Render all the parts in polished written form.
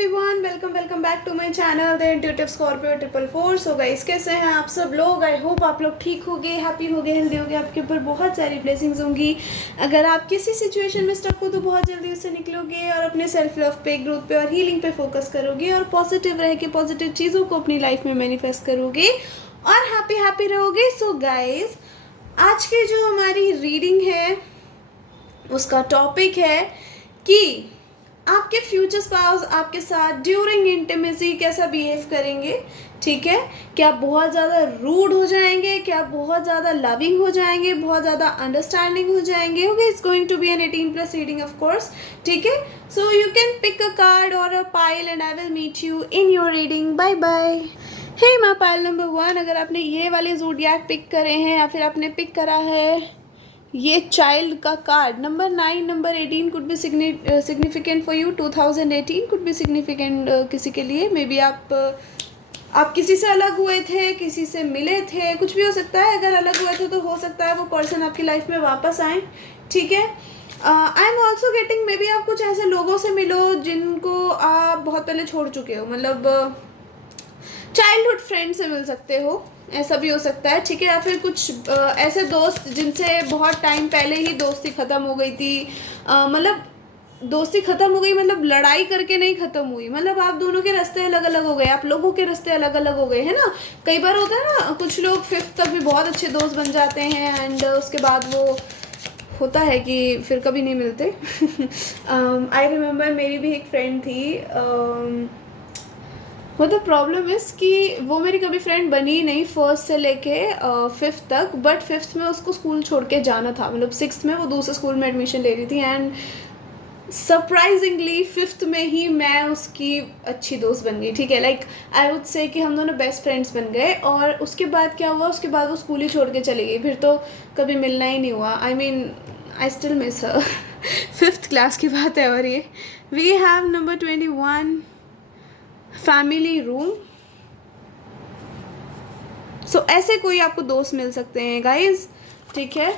Everyone, welcome back to my channel the intuitive scorpio 444। So guys, कैसे हैं आप सब लोग? आई होप आप लोग ठीक होंगे, हैप्पी होंगे, हेल्दी होंगे, आपके ऊपर बहुत सारी ब्लेसिंग्स होंगी। अगर आप किसी सिचुएशन में स्टक हो तो बहुत जल्दी उससे निकलोगे और अपने सेल्फ लव पे, ग्रोथ पे और हीलिंग पे फोकस करोगे और पॉजिटिव रह के पॉजिटिव चीज़ों को अपनी लाइफ में मैनिफेस्ट करोगे और हैप्पी रहोगे। सो गाइस, आज की जो हमारी रीडिंग है उसका टॉपिक है कि आपके फ्यूचर स्पाउस आपके साथ ड्यूरिंग इंटीमेसी कैसा बिहेव करेंगे। ठीक है, क्या बहुत ज़्यादा रूड हो जाएंगे, क्या बहुत ज़्यादा लविंग हो जाएंगे, बहुत ज़्यादा अंडरस्टैंडिंग हो जाएंगे। Okay, it's going to be an 18+ reading of course. ठीक है, so you can pick a card और a pile and I will meet you in your reading. Bye bye. Hey my pile number 1, अगर आपने ये वाले zodiac pick करे हैं या फिर आपने पिक करा है ये चाइल्ड का card, number 9, number 18 could be significant for you. 2018 could be significant किसी के लिए। मे बी आप किसी से अलग हुए थे, किसी से मिले थे, कुछ भी हो सकता है। अगर अलग हुए थे तो हो सकता है वो पर्सन आपकी लाइफ में वापस आए। ठीक है, I am also getting, may be आप कुछ ऐसे लोगों से मिलो जिनको आप बहुत पहले छोड़ चुके हो, मतलब चाइल्डहुड फ्रेंड से मिल सकते हो, ऐसा भी हो सकता है। ठीक है, या फिर कुछ ऐसे दोस्त जिनसे बहुत टाइम पहले ही दोस्ती ख़त्म हो गई थी। मतलब दोस्ती ख़त्म हो गई मतलब लड़ाई करके नहीं ख़त्म हुई, मतलब आप दोनों के रास्ते अलग अलग हो गए, आप लोगों के रास्ते अलग अलग हो गए, है ना। कई बार होता है ना, कुछ लोग 5th तक भी बहुत अच्छे दोस्त बन जाते हैं एंड उसके बाद वो होता है कि फिर कभी नहीं मिलते। आई रिमेम्बर मेरी भी एक फ्रेंड थी। मतलब प्रॉब्लम इस कि वो मेरी कभी फ्रेंड बनी ही नहीं 1st से लेके 5th तक। बट 5th में उसको स्कूल छोड़ के जाना था, मतलब 6th में वो दूसरे स्कूल में एडमिशन ले रही थी एंड सरप्राइजिंगली 5th में ही मैं उसकी अच्छी दोस्त बन गई। ठीक है, लाइक आई वुड से कि हम दोनों बेस्ट फ्रेंड्स बन गए। और उसके बाद क्या हुआ, उसके बाद वो स्कूल ही छोड़ के चली गई, फिर तो कभी मिलना ही नहीं हुआ। I mean I still miss her. 5th class की बात है। और ये we have number 21, family room. So ऐसे कोई आपको दोस्त मिल सकते हैं गाइज। ठीक है,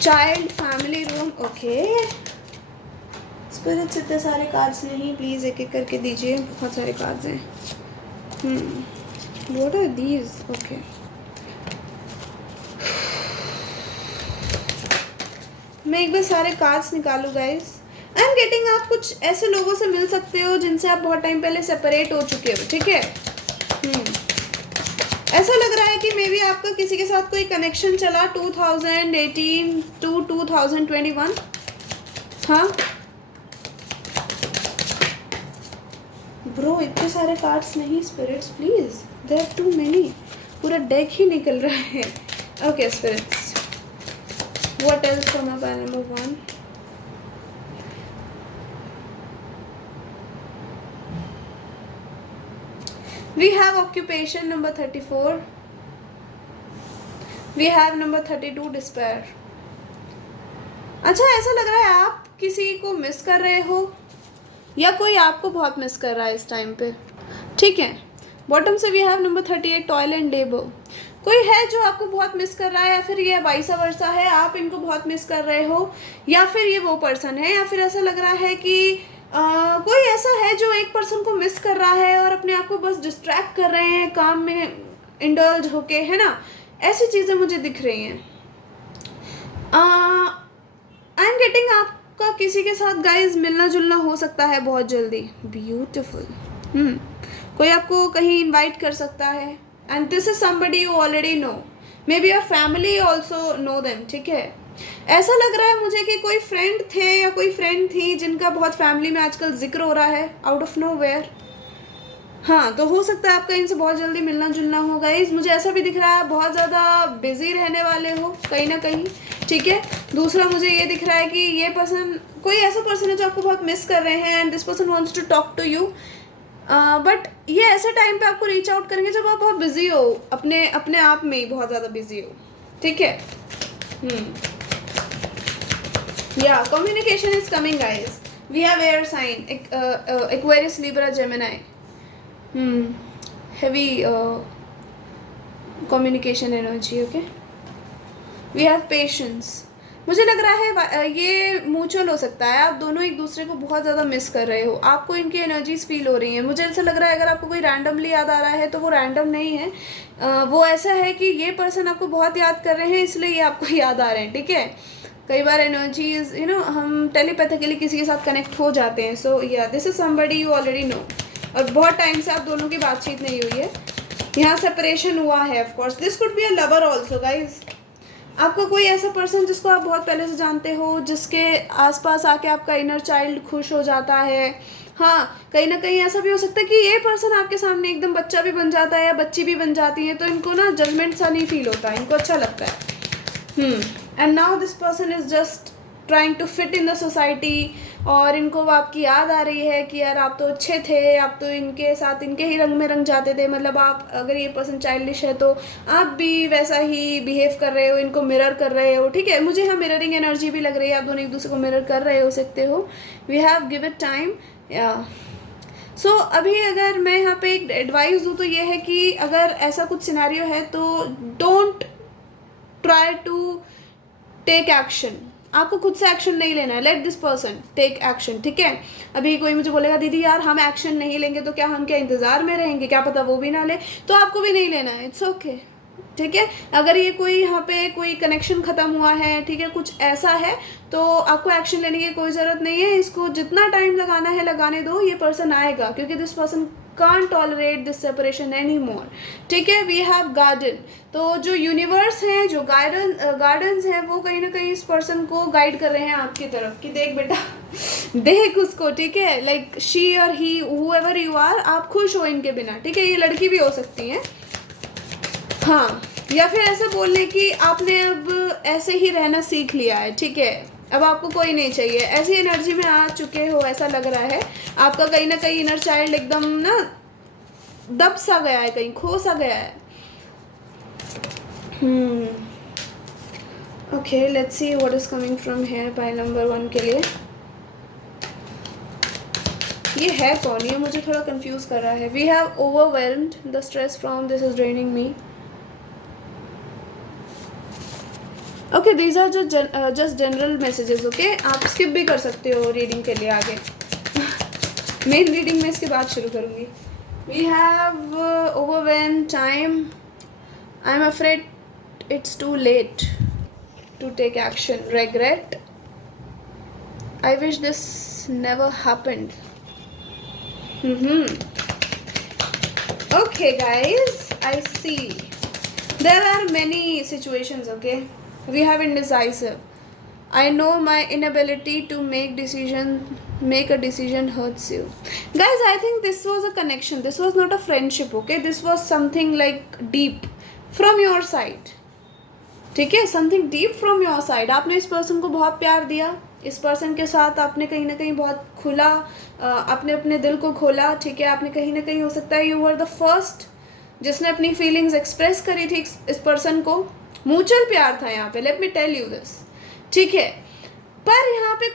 child, family room. Okay, spirits इतने सारे कार्ड्स नहीं, प्लीज एक एक करके दीजिए, बहुत सारे कार्ड्स हैं। What are these? ओके, मैं एक बार सारे कार्ड्स निकालूँ गाइज। आई एम गेटिंग, आप कुछ ऐसे लोगों से मिल सकते हो जिनसे आप बहुत टाइम पहले सेपरेट हो चुके हो। ठीक है, ऐसा लग रहा है कि मे बी आपका किसी के साथ कोई कनेक्शन चला 2018 टू 2021। हाँ ब्रो, इतने सारे कार्ड्स नहीं spirits, please, there are too many, पूरा डेक ही निकल रहा है। Okay spirits, what else from my pile number 1? We have occupation number 34. We have number 32, despair. अच्छा, ऐसा लग रहा है आप किसी को मिस कर रहे हो या कोई आपको बहुत मिस कर रहा है इस टाइम पे। ठीक है, बॉटम से we have number 38, toil and labour. कोई है जो आपको बहुत मिस कर रहा है, या फिर ये वाइसा वर्सा है, आप इनको बहुत मिस कर रहे हो, या फिर ये वो पर्सन है, या फिर ऐसा लग रहा है कि कोई ऐसा है जो एक पर्सन को मिस कर रहा है और अपने आप को बस डिस्ट्रैक्ट कर रहे हैं काम में इंडल्ज होके, है ना। ऐसी चीज़ें मुझे दिख रही हैं। आई एम गेटिंग, आपका किसी के साथ गाइज मिलना जुलना हो सकता है बहुत जल्दी। ब्यूटिफुल। कोई आपको कहीं इनवाइट कर सकता है and this is somebody you already know, may be your family also know them. ठीक है, ऐसा लग रहा है मुझे कि कोई फ्रेंड थे या कोई फ्रेंड थी जिनका बहुत फैमिली में आजकल जिक्र हो रहा है आउट ऑफ नो वेयर। हाँ, तो हो सकता है आपका इनसे बहुत जल्दी मिलना जुलना हो गाइस। मुझे ऐसा भी दिख रहा है बहुत ज़्यादा बिजी रहने वाले हो कहीं ना कहीं। ठीक है, दूसरा मुझे ये दिख रहा है कि ये पर्सन, कोई ऐसा पर्सन है जो आपको बहुत मिस कर रहे हैं and this person wants to talk to you. But ये ऐसे टाइम पे आपको रीच आउट करेंगे जब आप बहुत बिजी हो, अपने अपने आप में ही बहुत ज़्यादा बिजी हो। ठीक है, yeah, communication is coming guys. We have air sign, Aquarius, Libra, Gemini. Heavy communication energy. Okay, we have patience, मुझे लग रहा है ये म्यूचुअल हो सकता है, आप दोनों एक दूसरे को बहुत ज़्यादा मिस कर रहे हो, आपको इनकी एनर्जीज फील हो रही हैं। मुझे ऐसा लग रहा है अगर आपको कोई रैंडमली याद आ रहा है तो वो रैंडम नहीं है, वो ऐसा है कि ये पर्सन आपको बहुत याद कर रहे हैं इसलिए ये आपको याद आ रहे हैं, ठीक है। कई बार एनर्जीज हम टेलीपैथिकली किसी के साथ कनेक्ट हो जाते हैं। सो या this is somebody you already know, और बहुत टाइम से आप दोनों की बातचीत नहीं हुई है, यहाँ सेपरेशन हुआ है। Of course this could be a lover also guys. आपका कोई ऐसा पर्सन जिसको आप बहुत पहले से जानते हो, जिसके आसपास आके आपका इनर चाइल्ड खुश हो जाता है। हाँ, कहीं ना कहीं ऐसा भी हो सकता है कि ये पर्सन आपके सामने एकदम बच्चा भी बन जाता है या बच्ची भी बन जाती है, तो इनको ना जजमेंट सा नहीं फील होता, इनको अच्छा लगता है। And now this person is just trying to fit in the society, और इनको वो आपकी याद आ रही है कि यार आप तो अच्छे थे, आप तो इनके साथ इनके ही रंग में रंग जाते थे। मतलब आप, अगर ये पर्सन चाइल्डिश है तो आप भी वैसा ही बिहेव कर रहे हो, इनको मिरर कर रहे हो, ठीक है। मुझे यहाँ मिररिंग एनर्जी भी लग रही है, आप दोनों एक दूसरे को मिरर कर रहे हो सकते हो। We have give it time. So अभी अगर मैं यहाँ पे एक एडवाइस दूँ तो ये है कि अगर ऐसा कुछ सिनेरियो है तो don't try to take action. आपको खुद से एक्शन नहीं लेना है, let this person take action, ठीक है। अभी कोई मुझे बोलेगा दीदी यार हम एक्शन नहीं लेंगे तो क्या हम क्या इंतज़ार में रहेंगे, क्या पता वो भी ना ले, तो आपको भी नहीं लेना है, इट्स ओके, ठीक है। अगर ये कोई यहाँ पे कोई कनेक्शन ख़त्म हुआ है, ठीक है, कुछ ऐसा है, तो आपको एक्शन लेने की कोई ज़रूरत नहीं है। इसको जितना टाइम लगाना है लगाने दो, ये पर्सन आएगा, क्योंकि this person can't tolerate this separation anymore, ठीक है। वी हैव गार्डन, तो जो यूनिवर्स हैं, जो गार्डन्स हैं, वो कहीं ना कहीं इस पर्सन को गाइड कर रहे हैं आपकी तरफ कि देख बेटा देख उसको, ठीक है। लाइक शी और ही, whoever you are, आप खुश हो इनके बिना, ठीक है। ये लड़की भी हो सकती है, हाँ, या फिर ऐसा बोलने कि आपने अब ऐसे ही रहना सीख लिया है, ठीक है, अब आपको कोई नहीं चाहिए, ऐसी एनर्जी में आ चुके हो, ऐसा लग रहा है। आपका कहीं ना कहीं इनर चाइल्ड एकदम ना दब सा गया है, कहीं खो सा गया है। Okay, let's see what is coming from here pile number 1 के लिए। ये है कौन, ये मुझे थोड़ा कंफ्यूज कर रहा है। We have overwhelmed, the stress from this is draining me. Okay, these are just general messages, okay. आप स्किप भी कर सकते हो रीडिंग के लिए आगे मेन रीडिंग में इसके बाद शुरू करूँगी। We have overwhelmed time, I am afraid it's too late to take action, regret, I wish this never happened. Okay guys, I see there are many situations, okay. We have indecisive. I know my inability to make a decision hurts you. Guys, I think this was a connection. This was not a friendship, okay? This was something like deep from your side. ठीक है, something deep from your side. आपने इस person को बहुत प्यार दिया, इस person के साथ आपने कहीं ना कहीं बहुत खुला, आपने अपने दिल को खोला, ठीक है। आपने कहीं ना कहीं, हो सकता है यू वर द फर्स्ट जिसने अपनी फीलिंग्स एक्सप्रेस करी थी इस पर्सन को। म्यूचुअल प्यार था यहाँ पे, let me tell you this, ठीक है। पर यहाँ पे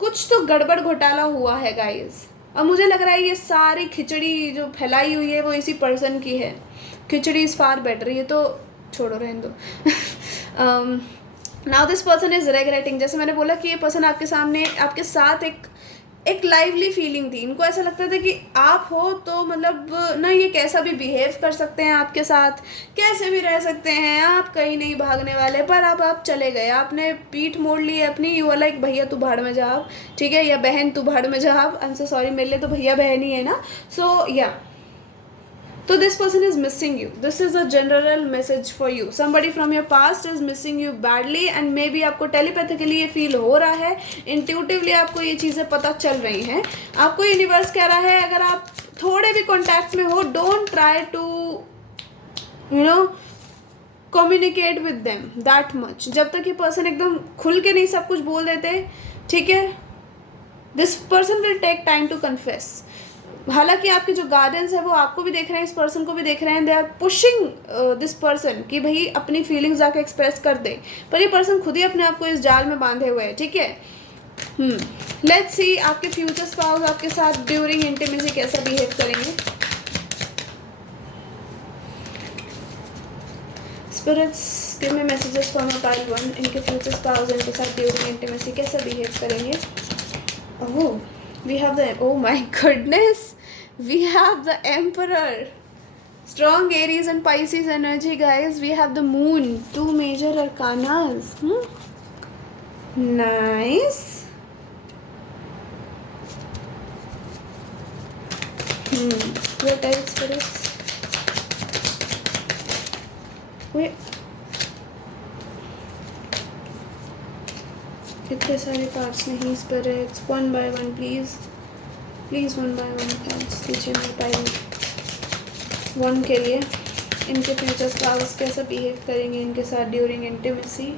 कुछ तो गड़बड़ घोटाला हुआ है गाइस, और मुझे लग रहा है ये सारी खिचड़ी जो फैलाई हुई है वो इसी पर्सन की है। खिचड़ी इज़ फार बेटर, ये तो छोड़ो, रहने दो। Now this person is regretting. जैसे मैंने बोला कि ये पर्सन आपके सामने, आपके साथ एक लाइवली फीलिंग थी। इनको ऐसा लगता था कि आप हो तो मतलब ना, ये कैसा भी बिहेव कर सकते हैं आपके साथ, कैसे भी रह सकते हैं, आप कहीं नहीं भागने वाले। पर अब आप चले गए, आपने पीठ मोड़ ली अपनी। यू आर लाइक भैया तू भाड़ में जा आप, ठीक है, या बहन तू भाड़ में जा आप। आई एम सो सॉरी, मेरे लिए तो भैया बहन ही है ना। सो या, तो this person is missing you. This is a general message for you. Somebody from your past is missing you badly, and maybe आपको telepathically ये feel हो रहा है, intuitively आपको ये चीज़ें पता चल रही हैं। आपको यूनिवर्स कह रहा है अगर आप थोड़े भी कॉन्टैक्ट में हो, don't try to communicate with them that much. जब तक ये पर्सन एकदम खुल के नहीं सब कुछ बोल देते, ठीक है, this person will take time to confess. हालांकि आपके जो गार्डियंस है वो आपको भी देख रहे हैं, इस पर्सन को भी देख रहे हैं, they are pushing this person कि भाई अपनी फीलिंग्स जाके एक्सप्रेस कर दे, पर ये पर्सन खुद ही अपने आप को इस जाल में बांधे हुए है, ठीक है। लेट्स सी आपके फ्यूचर स्पाउस आपके साथ ड्यूरिंग इंटीमेसी कैसा बिहेव करेंगे। Spirits give me messages for my pile 1, इनके फ्यूचर स्पाउस इनके साथ ड्यूरिंग इंटीमेसी कैसा बिहेव करेंगे. Oh, we have the, oh my goodness, we have the emperor. Strong Aries and Pisces energy, guys. We have the moon, 2 major arcanas. Nice. What else spirits? Wait. इतने सारे cards नहीं spirits. 1 by 1 please. Please 1 by 1 cards दीजिए मेरे time 1 के लिए. इनके future spouse कैसा behave करेंगे इनके साथ ड्यूरिंग इंटीमेसी.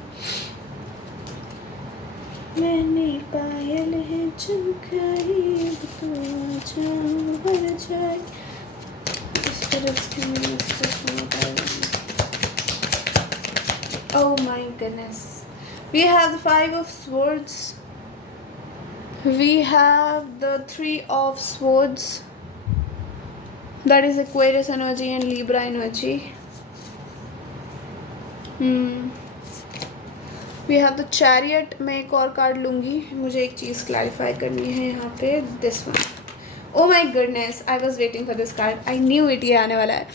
मैंने पायल है चमकाई अब तो आजा भर जाए. स्पिरिट्स के oh my goodness, we have the 5 of swords, we have the 3 of swords, that is Aquarius energy and Libra energy. We have the Chariot. मैं एक और कार्ड लूँगी, मुझे एक चीज़ क्लैरिफाई करनी है यहाँ पे. This one, oh my goodness, I was waiting for this card, I knew it, ये आने वाला है.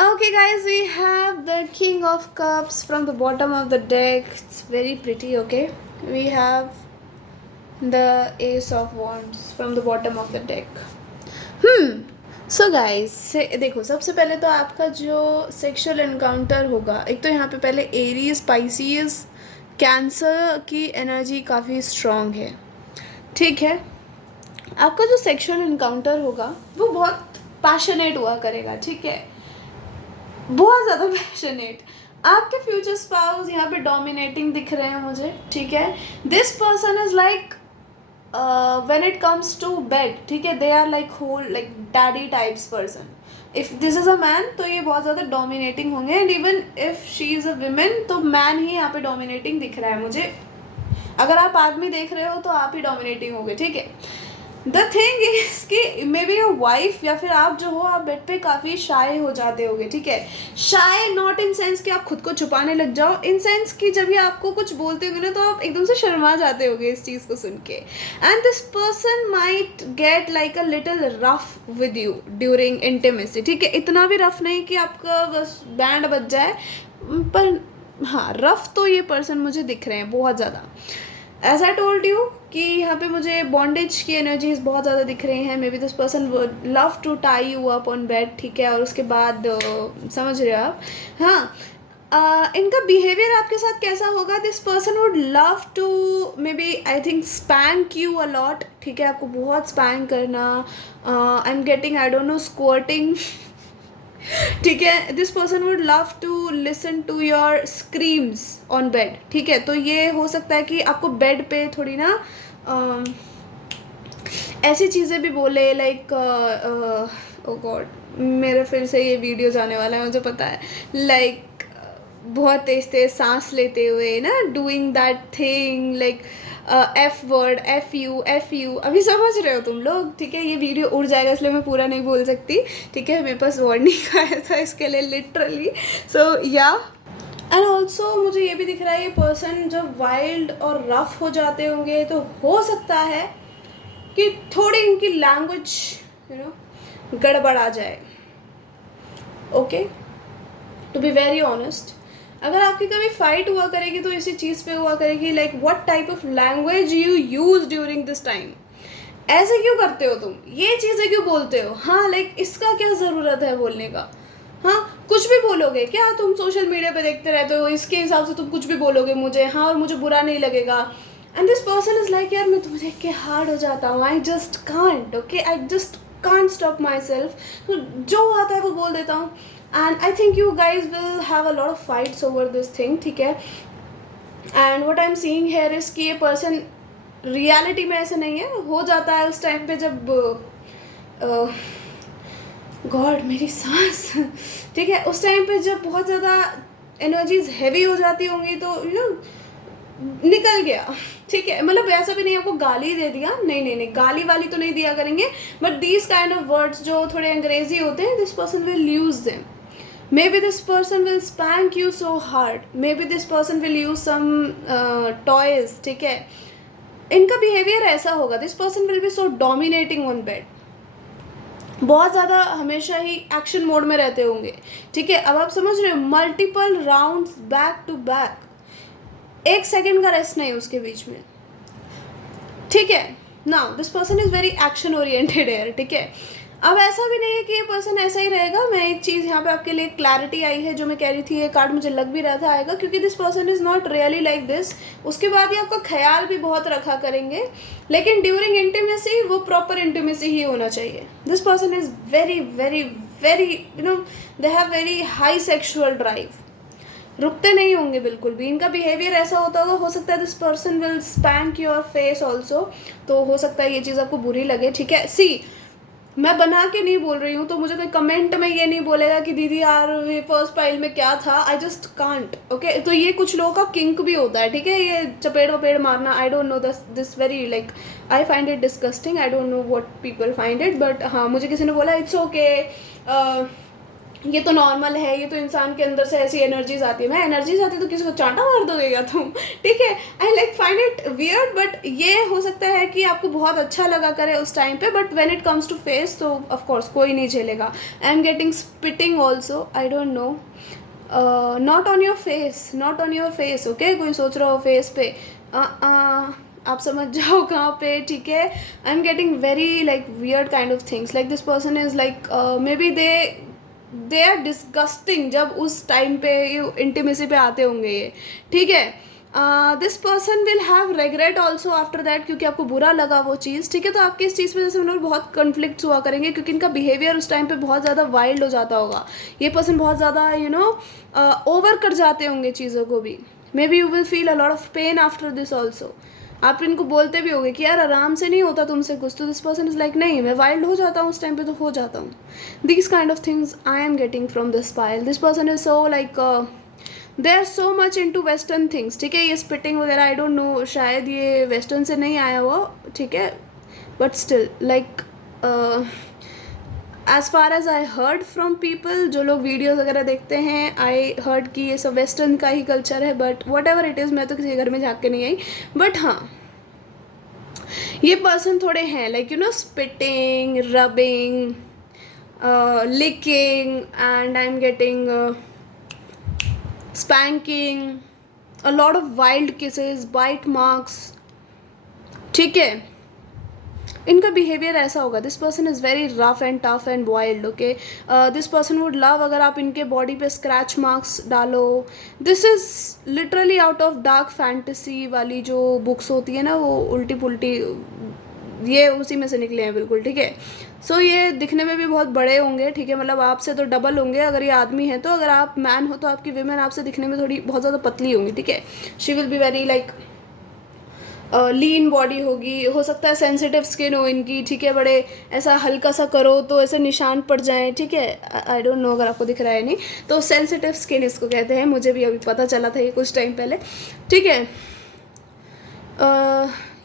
Okay guys, we have the King of Cups from the bottom of the deck. It's very pretty. Okay, we have the Ace of Wands from the bottom of the deck. So guys, देखो, सबसे पहले तो आपका जो sexual encounter होगा, एक तो यहाँ पे पहले एरीज, पाइसिस, कैंसर की एनर्जी काफ़ी स्ट्रॉन्ग है. ठीक है, आपका जो सेक्सुअल एनकाउंटर होगा वो बहुत पैशनेट हुआ करेगा. ठीक है, बहुत ज़्यादा पैशनेट. आपके फ्यूचर स्पाउस यहाँ पे डोमिनेटिंग दिख रहे हैं मुझे. ठीक है, this person is like when it comes to bed, ठीक है, they are like whole like daddy types person. If this is a man तो ये बहुत ज़्यादा डोमिनेटिंग होंगे. And even if she is a women तो मैन ही यहाँ पे डोमिनेटिंग दिख रहा है मुझे. अगर आप आदमी देख रहे हो तो आप ही डोमिनेटिंग होगे. ठीक है, द थिंग इज कि मे बी योर वाइफ या फिर आप जो हो, आप बेड पे काफ़ी शाय हो जाते होगे. ठीक है, शाय नॉट इन सेंस कि आप खुद को छुपाने लग जाओ, इन सेंस कि जब ये आपको कुछ बोलते होंगे ना तो आप एकदम से शर्मा जाते होगे इस चीज़ को सुन के. And this person might get like a little rough with you during intimacy. ठीक है, इतना भी रफ नहीं कि आपका बस बैंड बज जाए, पर हाँ रफ तो ये पर्सन मुझे दिख रहे हैं बहुत ज़्यादा. एज आई टोल्ड यू कि यहाँ पे मुझे बॉन्डेज की एनर्जीज बहुत ज़्यादा दिख रही हैं. Maybe this person would love to tie you up on bed. ठीक है, और उसके बाद समझ रहे हो आप. हाँ, इनका बिहेवियर आपके साथ कैसा होगा. This person would love to maybe I think spank you a lot. ठीक है, आपको बहुत स्पैंक करना. I am getting I don't know squirting. ठीक है, this person would love to listen to your screams on bed. ठीक है, तो ये हो सकता है कि आपको बेड पे थोड़ी ना ऐसी चीज़ें भी बोले लाइक ओ गॉड, मेरा फिर से ये वीडियो जाने वाला है मुझे पता है. लाइक बहुत तेज तेज सांस लेते हुए ना, doing that thing like F word, F you. अभी समझ रहे हो तुम लोग. ठीक है, ये वीडियो उड़ जाएगा इसलिए मैं पूरा नहीं बोल सकती. ठीक है, मेरे पास वर्ड नहीं आया था इसके लिए लिटरली. सो या, एंड ऑल्सो मुझे ये भी दिख रहा है ये पर्सन जब वाइल्ड और रफ हो जाते होंगे तो हो सकता है कि थोड़ी इनकी लैंग्वेज गड़बड़ आ जाए. Okay, to be very honest, अगर आपकी कभी फाइट हुआ करेगी तो इसी चीज़ पे हुआ करेगी like what type of language you use during this time. ऐसे क्यों करते हो तुम, ये चीज़ें क्यों बोलते हो. हाँ, लाइक इसका क्या ज़रूरत है बोलने का. हाँ, कुछ भी बोलोगे क्या तुम. सोशल मीडिया पे देखते रहते हो, इसके हिसाब से तुम कुछ भी बोलोगे मुझे. हाँ, और मुझे बुरा नहीं लगेगा. And this person is like यार मैं तुम्हें देख के हार्ड हो जाता हूँ. I just can't. Okay, I just can't stop my self. तो जो आता है वो बोल देता हूँ. And I think you guys will have a lot of fights over this thing. ठीक है, and what I'm seeing here is कि ये person reality में ऐसे नहीं है. हो जाता है उस टाइम पे जब गॉड मेरी सांस. ठीक है, उस टाइम पे जब बहुत ज़्यादा एनर्जीज हैवी हो जाती होंगी तो निकल गया. ठीक है, मतलब ऐसा भी नहीं आपको गाली दे दिया, नहीं, गाली वाली तो नहीं दिया करेंगे, but these kind of words जो थोड़े अंग्रेजी होते हैं, this person will use them. Maybe this person will spank you so hard, maybe this person will use some toys, ठीक है. इनका बिहेवियर ऐसा होगा, this person will be so dominating on bed, बहुत ज़्यादा हमेशा ही एक्शन मोड में रहते होंगे, ठीक है. अब आप समझ रहे हो, multiple rounds back to back, एक सेकंड का रेस्ट नहीं उसके बीच में, ठीक है. Now this person is very action oriented है, ठीक है. अब ऐसा भी नहीं है कि ये पर्सन ऐसा ही रहेगा. मैं एक चीज़ यहाँ पे आपके लिए क्लैरिटी आई है जो मैं कह रही थी, ये कार्ड मुझे लग भी रहा था आएगा, क्योंकि this person is not really like this. उसके बाद ये आपका ख्याल भी बहुत रखा करेंगे, लेकिन ड्यूरिंग इंटीमेसी वो प्रॉपर इंटीमेसी ही होना चाहिए. This person is very very very they have very high sexual drive, रुकते नहीं होंगे बिल्कुल भी. इनका बिहेवियर ऐसा होता होगा, हो सकता है this person will spank your face also, तो हो सकता है ये चीज़ आपको बुरी लगे, ठीक है. सी, मैं बना के नहीं बोल रही हूँ, तो मुझे कोई कमेंट में ये नहीं बोलेगा कि दीदी यार ये फर्स्ट पाइल में क्या था, आई जस्ट कांट, ओके. तो ये कुछ लोगों का किंक भी होता है, ठीक है, ये चपेड़ वपेड़ मारना. आई don't no this very like, I find it disgusting, I don't know what people find it, but हाँ, मुझे किसी ने बोला इट्स ओके, ये तो नॉर्मल है, ये तो इंसान के अंदर से ऐसी एनर्जीज आती है. मैं एनर्जीज आती है तो किसी को चांटा मार दोगे क्या तुम, ठीक है. I like find it weird, but ये हो सकता है कि आपको बहुत अच्छा लगा करे उस टाइम पे, but when it comes to face तो ऑफ कोर्स कोई नहीं झेलेगा. I am getting spitting also, I don't know, not on your face, not on your face, okay. कोई सोच रहा हो फेस पे, आप समझ जाओ कहाँ पे, ठीक है. I am getting very like weird kind of things, like this person is like maybe they are disgusting जब उस टाइम पे इंटीमेसी पे आते होंगे ये, ठीक है. This person will have regret also after that, क्योंकि आपको बुरा लगा वो चीज़, ठीक है. तो आपकी इस चीज़ पे जैसे उन्होंने बहुत कन्फ्लिक्ट्स हुआ करेंगे, क्योंकि इनका बिहेवियर उस टाइम पे बहुत ज़्यादा वाइल्ड हो जाता होगा. ये पर्सन बहुत ज़्यादा ओवर कर जाते होंगे चीज़ों को भी. May be you will feel a lot of pen after this also. आप इनको बोलते भी होगे कि यार आराम से नहीं होता तुमसे कुछ, तो दिस पर्सन इज़ लाइक नहीं, मैं वाइल्ड हो जाता हूँ उस टाइम पे तो हो जाता हूँ. These kind of things I am getting from this pile. This person is so like they are so much into western things, ठीक है. ये स्पिटिंग वगैरह आई डोंट नो, शायद ये वेस्टर्न से नहीं आया हुआ, ठीक है, but still like as far as I heard from people, जो लोग वीडियोज़ वगैरह देखते हैं, आई हर्ड कि ये सब वेस्टर्न का ही कल्चर है, but what ever it is, मैं तो किसी घर में झाँक के नहीं आई. बट हाँ, ये पर्सन थोड़े हैं like spitting, rubbing, licking, and I'm getting spanking, a lot of wild kisses, bite marks, ठीक है. इनका बिहेवियर ऐसा होगा, this person is very rough and tough and wild, okay. This person would love अगर आप इनके बॉडी पे scratch marks डालो. This is literally out of dark fantasy वाली जो बुक्स होती है ना, वो उल्टी पुल्टी, ये उसी में से निकले हैं बिल्कुल, ठीक है. सो ये दिखने में भी बहुत बड़े होंगे, ठीक है, मतलब आपसे तो डबल होंगे अगर ये आदमी है तो. अगर आप मैन हो तो आपकी विमेन आपसे दिखने में थोड़ी बहुत ज़्यादा पतली होंगी, ठीक है. She will be very like lean body होगी, हो सकता है सेंसिटिव स्किन हो इनकी, ठीक है. बड़े ऐसा हल्का सा करो तो ऐसे निशान पड़ जाएं, ठीक है. आई डोंट नो अगर आपको दिख रहा है नहीं, तो सेंसिटिव स्किन इसको कहते हैं. मुझे भी अभी पता चला था ये कुछ टाइम पहले, ठीक है.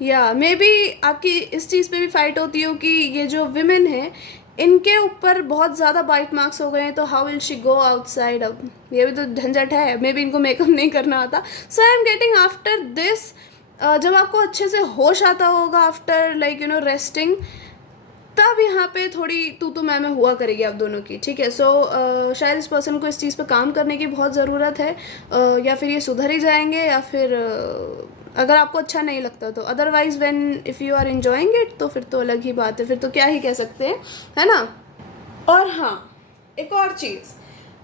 या मे बी आपकी इस चीज़ पे भी फाइट होती हो कि ये जो विमेन है इनके ऊपर बहुत ज़्यादा बाइट मार्क्स हो गए हैं, तो how will she go outside. अब ये भी तो झंझट है, मे बी इनको मेकअप नहीं करना आता. So I am getting after this, जब आपको अच्छे से होश आता होगा आफ्टर लाइक रेस्टिंग, तब यहाँ पे थोड़ी तू मैं हुआ करेगी आप दोनों की, ठीक है. सो शायद इस पर्सन को इस चीज़ पे काम करने की बहुत ज़रूरत है, या फिर ये सुधर ही जाएंगे, या फिर अगर आपको अच्छा नहीं लगता तो. Otherwise when if you are enjoying it तो फिर तो अलग ही बात है, फिर तो क्या ही कह सकते हैं, है ना. और हाँ, एक और चीज़,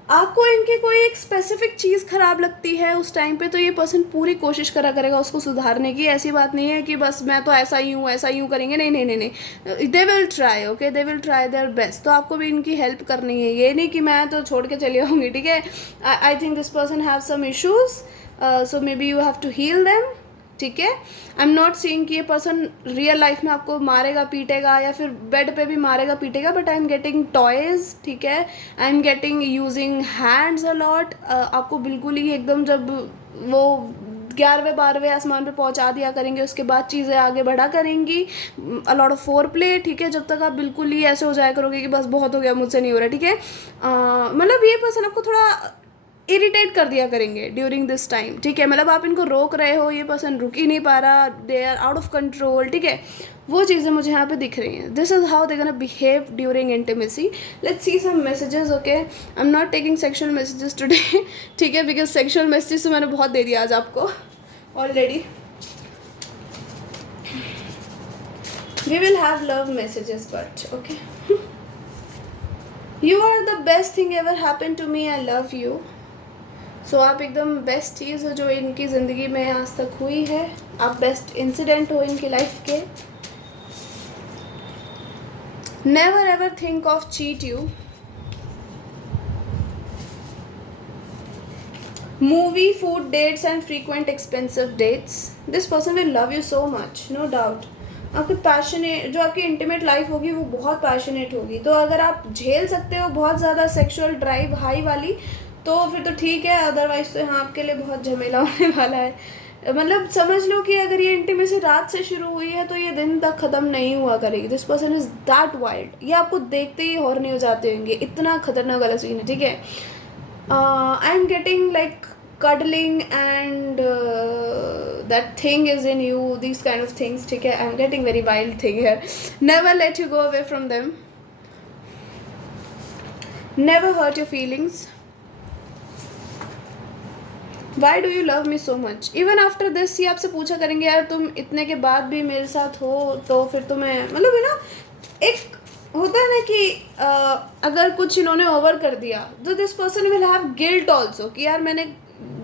आपको इनकी कोई एक स्पेसिफिक चीज़ ख़राब लगती है उस टाइम पे, तो ये पर्सन पूरी कोशिश करेगा उसको सुधारने की. ऐसी बात नहीं है कि बस मैं तो ऐसा ही हूँ करेंगे, नहीं नहीं नहीं नहीं, दे will try, okay, they will try their best. तो आपको भी इनकी हेल्प करनी है, ये नहीं कि मैं तो छोड़ के चली आऊँगी, ठीक है. I think this person have some issues, so maybe you have to heal them, ठीक है. आई एम नॉट सीइंग कि ये पर्सन रियल लाइफ में आपको मारेगा पीटेगा या फिर बेड पे भी मारेगा पीटेगा, but I am getting toys, ठीक है. I am getting using hands a lot. आपको बिल्कुल ही एकदम जब वो 11वें 12वें आसमान पे पहुंचा दिया करेंगे, उसके बाद चीज़ें आगे बढ़ा करेंगी, अ लॉट ऑफ फोर प्ले, ठीक है, जब तक आप बिल्कुल ही ऐसे हो जाया करोगे कि बस बहुत हो गया, मुझसे नहीं हो रहा, ठीक है। मतलब ये पर्सन आपको थोड़ा इरिटेट कर दिया करेंगे ड्यूरिंग दिस टाइम, ठीक है, मतलब आप इनको रोक रहे हो, ये पर्सन रुक ही नहीं पा रहा, they are out of control, ठीक है, वो चीज़ें मुझे यहाँ पे दिख रही हैं। This is how they gonna behave during intimacy. Let's see some messages, okay. I am not taking sexual messages today, ठीक है, बिकॉज सेक्शुअल मैसेजेस तो मैंने बहुत दे दिया आज आपको already. We will have love messages but okay. You are the best thing ever happen to me, I love you. So आप एकदम बेस्ट चीज़ हो जो इनकी ज़िंदगी में आज तक हुई है, आप बेस्ट इंसिडेंट हो इनकी लाइफ के। Never ever think of cheat you. Movie, food, dates and frequent expensive dates. This person will love you so much, no doubt. आपकी पैशनेट, जो आपकी इंटीमेट लाइफ होगी वो बहुत पैशनेट होगी, तो अगर आप झेल सकते हो बहुत ज़्यादा सेक्सुअल ड्राइव हाई वाली तो फिर तो ठीक है, अदरवाइज तो यहाँ आपके लिए बहुत झमेला होने वाला है। मतलब समझ लो कि अगर ये इंटीमेसी रात से शुरू हुई है तो ये दिन तक ख़त्म नहीं हुआ करेगी। This person is that wild, ये आपको देखते ही हॉर्नी हो जाते होंगे, इतना खतरनाक वाला सीन है, ठीक है। I am getting like cuddling and that thing is in you, these kind of things, ठीक है। I'm getting very wild thing here. Never let you go away from them. Never hurt your feelings. Why do you love me so much? Even after this ये आपसे पूछा करेंगे यार तुम इतने के बाद भी मेरे साथ हो तो फिर तुम्हें, मतलब है ना, एक होता है ना कि अगर कुछ इन्होंने ओवर कर दिया तो this person will have guilt also कि यार मैंने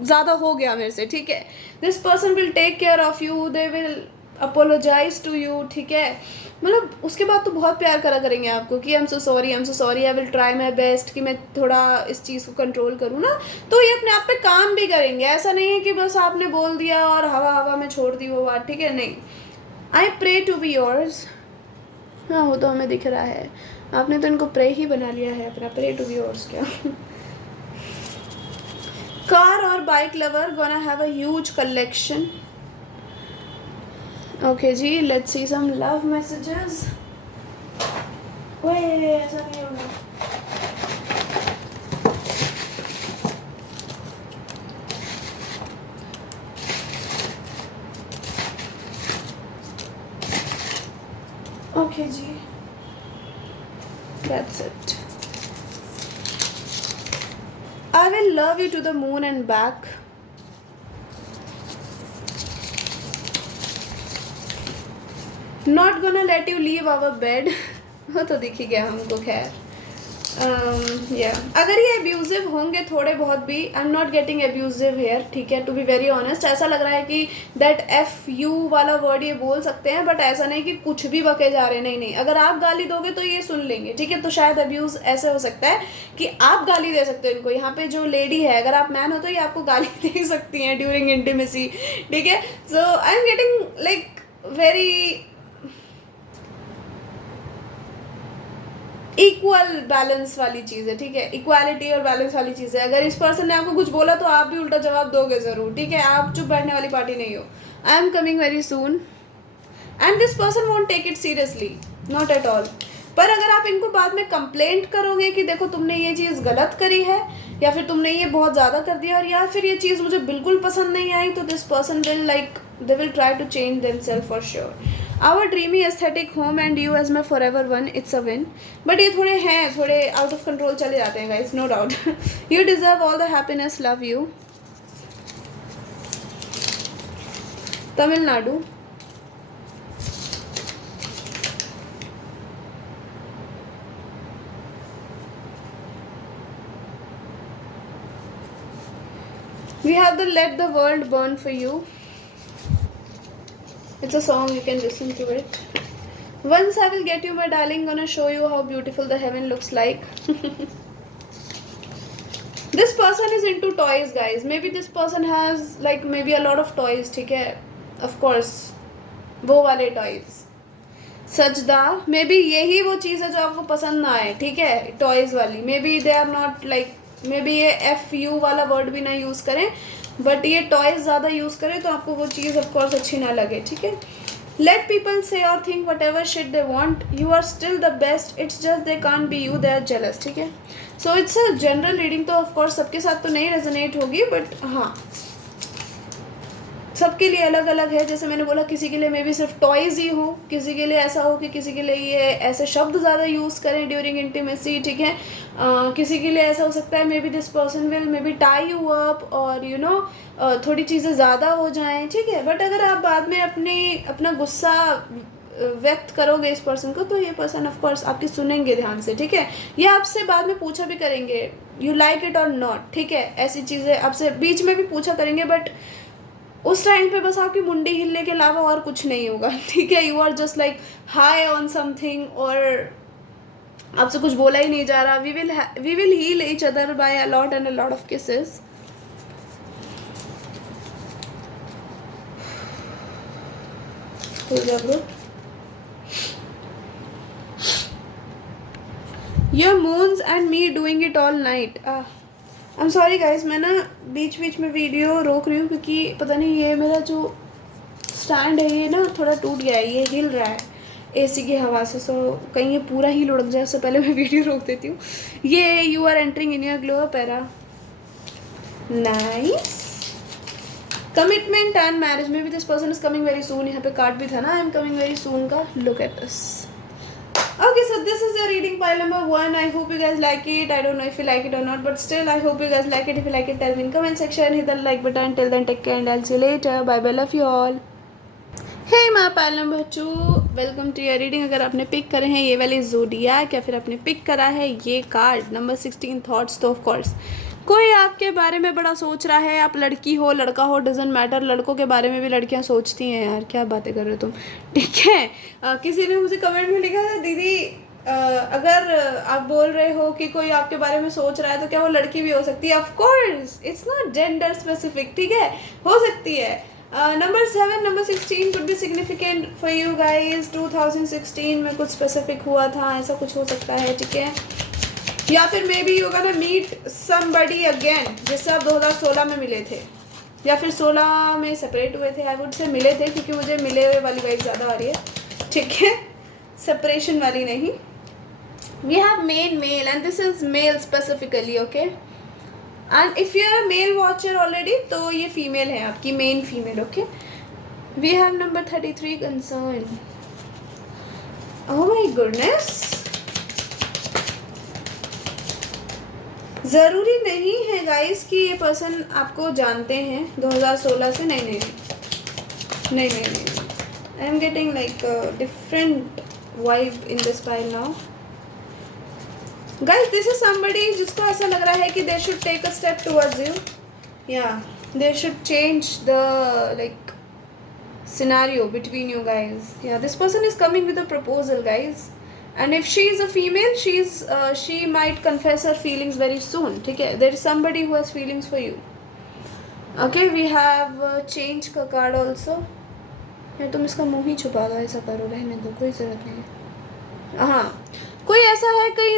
ज़्यादा हो गया मेरे से, ठीक है। This person will take care of you, they will apologize to you, ठीक है। मतलब उसके बाद तो बहुत प्यार करा करेंगे आपको कि I am so sorry, I will try my best कि मैं थोड़ा इस चीज़ को कंट्रोल करूँ ना, तो ये अपने आप पे काम भी करेंगे। ऐसा नहीं है कि बस आपने बोल दिया और हवा हवा में छोड़ दी वो बात, ठीक है, नहीं। I pray to be yours. हाँ, वो तो हमें दिख रहा है, आपने तो इनको प्रे ही बना लिया है अपना, प्रे टू बी योर्स क्या। कार और bike lover gonna have a huge collection. Okay ji, let's see some love messages. ओए ऐसा नहीं होगा। Okay ji, that's it. I will love you to the moon and back. Not gonna let you leave our bed. वो तो दिख ही गया हमको, खैर। अगर ये अब्यूजिव होंगे थोड़े बहुत भी, I am not getting abusive here, ठीक है, टू बी वेरी ऑनेस्ट। ऐसा लग रहा है कि दैट FU वाला वर्ड ये बोल सकते हैं, बट ऐसा नहीं कि कुछ भी बके जा रहे हैं, नहीं। अगर आप गाली दोगे तो ये सुन लेंगे, ठीक है। तो शायद अब्यूज़ ऐसे हो सकता है कि आप गाली दे सकते हो इनको। यहाँ पे जो लेडी है, अगर आप मैन हो तो ये आपको गाली दे सकती हैं ड्यूरिंग इंटीमेसी, ठीक है। So I am getting like very equal balance वाली चीज़ है, ठीक है, इक्वालिटी और बैलेंस वाली चीज़ है। अगर इस पर्सन ने आपको कुछ बोला तो आप भी उल्टा जवाब दोगे ज़रूर, ठीक है। आप चुप बैठने वाली पार्टी नहीं हो। I am coming very soon and this person won't take it seriously, not at all. पर अगर आप इनको बाद में कंप्लेंट करोगे कि देखो तुमने ये चीज़ गलत करी है, या फिर तुमने ये बहुत ज़्यादा कर दिया, और या फिर ये चीज़ मुझे बिल्कुल पसंद नहीं आई, तो this person will like they will try to change themselves for sure. Our dreamy aesthetic home and you as my forever one, it's a win. But ये थोड़े हैं, थोड़े आउट ऑफ कंट्रोल चले जाते हैं guys, no doubt. You deserve all the happiness, love you. Tamil Nadu. We have the Let the World Burn for You. It's a song, you can listen to it. Once I will get you, my darling, gonna show you how beautiful the heaven looks like. This person is into toys, guys. Maybe this person has like maybe a lot of toys, ठीक है? Of course, वो वाले toys. सजदा, may be यही वो चीज़ है जो आपको पसंद ना आए, ठीक है, टॉयज़ वाली। Maybe they are not like, maybe ये FU वाला वर्ड भी ना यूज़ करें, बट ये टॉयज ज़्यादा यूज़ करें तो आपको वो चीज़ ऑफकोर्स अच्छी ना लगे, ठीक है। लेट पीपल से और think whatever shit they want, you are still the best, it's just they can't be you, they are jealous, ठीक है। So it's a general reading, तो ऑफकोर्स सबके साथ तो नहीं रेजोनेट होगी, बट हाँ सबके लिए अलग अलग है। जैसे मैंने बोला, किसी के लिए मे बी सिर्फ टॉयज़ ही हो, किसी के लिए ऐसा हो कि किसी के लिए ये ऐसे शब्द ज़्यादा यूज़ करें ड्यूरिंग इंटीमेसी, ठीक है। किसी के लिए ऐसा हो सकता है maybe this person will may be tie you up और यू नो थोड़ी चीज़ें ज़्यादा हो जाएं, ठीक है। बट अगर आप बाद में अपना गुस्सा व्यक्त करोगे इस पर्सन को, तो ये पर्सन ऑफ कोर्स आपकी सुनेंगे ध्यान से, ठीक है। ये आपसे बाद में पूछा भी करेंगे यू लाइक इट और नॉट, ठीक है। ऐसी चीज़ें आपसे बीच में भी पूछा करेंगे, बट उस टाइम पे बस आपकी मुंडी हिलने के अलावा और कुछ नहीं होगा, ठीक है। You are just like high on something, और आपसे कुछ बोला ही नहीं जा रहा। We will heal each other by a lot and a lot of kisses. Your moons and me doing it all night. I am sorry guys, मैं ना बीच बीच में वीडियो रोक रही हूँ क्योंकि पता नहीं ये मेरा जो स्टैंड है ये ना थोड़ा टूट गया है, ये हिल रहा है एसी की हवा से। सो कहीं ये पूरा ही लुढ़क जाए, उससे पहले मैं वीडियो रोक देती हूँ। ये you are entering in your glow para, nice. Commitment and marriage में भी this person is coming very soon. यहाँ पे कार्ड भी था ना, I am coming very soon का। Look at this. Okay, so this is your reading pile number 1. I hope you guys like it. I don't know if you like it or not, but still I hope you guys like it. If you like it, tell me in comment section. Hit the like button. Till then, take care and I'll see you later. Bye bye. Love you all. Hey, my pile number 2. Welcome to your reading. अगर आपने pick करे हैं ये वाली zodiac या फिर आपने pick करा है ये कार्ड नंबर 16 थॉट्स, तो ऑफ कोर्स कोई आपके बारे में बड़ा सोच रहा है। आप लड़की हो लड़का हो डजेंट मैटर, लड़कों के बारे में भी लड़कियां सोचती हैं यार, क्या बातें कर रहे हो तुम, ठीक है। किसी ने मुझे कमेंट में लिखा था, दीदी अगर आप बोल रहे हो कि कोई आपके बारे में सोच रहा है तो क्या वो लड़की भी हो सकती है। Of course it's not gender specific, ठीक है, हो सकती है। Number 7 number 16 could be significant for you guys. 2016 में कुछ स्पेसिफिक हुआ था, ऐसा कुछ हो सकता है, ठीक है। या फिर maybe you gonna meet somebody again, जिससे आप 2016 में मिले थे या फिर 16 में सेपरेट हुए थे। आई वुड से मिले थे क्योंकि मुझे मिले हुए वाली वाइब ज़्यादा आ रही है, ठीक है, सेपरेशन वाली नहीं। We have male and this is male specifically, okay. And if you are a male watcher already तो ये फीमेल है आपकी, main female, okay. We have number 33 concern. Oh my goodness, ज़रूरी नहीं है गाइस कि ये पर्सन आपको जानते हैं 2016 से। नहीं, I am getting like different vibe in this pile now guys. This is somebody जिसको ऐसा लग रहा है कि they should take a step towards you, या they should change the like scenario between you guys. Yeah, this person is coming with a proposal, guys. And if she is a female, she might confess her feelings very soon. ठीक है, there is somebody who has feelings for you. Okay, we have change का card also. या तुम इसका मुंह ही छुपा दो, ऐसा करो, रहने दो, कोई ज़रूरत नहीं है। हाँ, कोई ऐसा है कहीं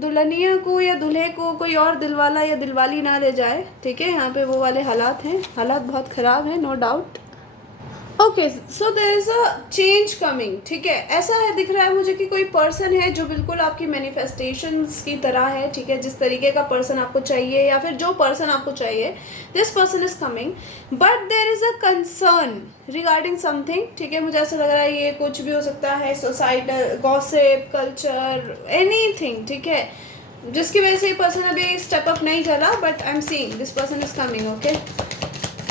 दुल्हनिया को या दूल्हे को कोई और दिलवाला या दिलवाली ना ले जाए, ठीक है। यहाँ पे वो वाले हालात हैं, हालात बहुत ख़राब हैं, no doubt. Okay, so there is a change coming, ठीक है। ऐसा है, दिख रहा है मुझे कि कोई पर्सन है जो बिल्कुल आपकी मैनिफेस्टेशंस की तरह है, ठीक है। जिस तरीके का पर्सन आपको चाहिए या फिर जो पर्सन आपको चाहिए, this person is coming, but there is a concern regarding something, ठीक है। मुझे ऐसा लग रहा है ये कुछ भी हो सकता है, सोसाइटल गॉसिप, कल्चर, एनीथिंग, ठीक है, जिसकी वजह से ये पर्सन अभी स्टेप अप नहीं चला, but I am seeing this person is coming, okay.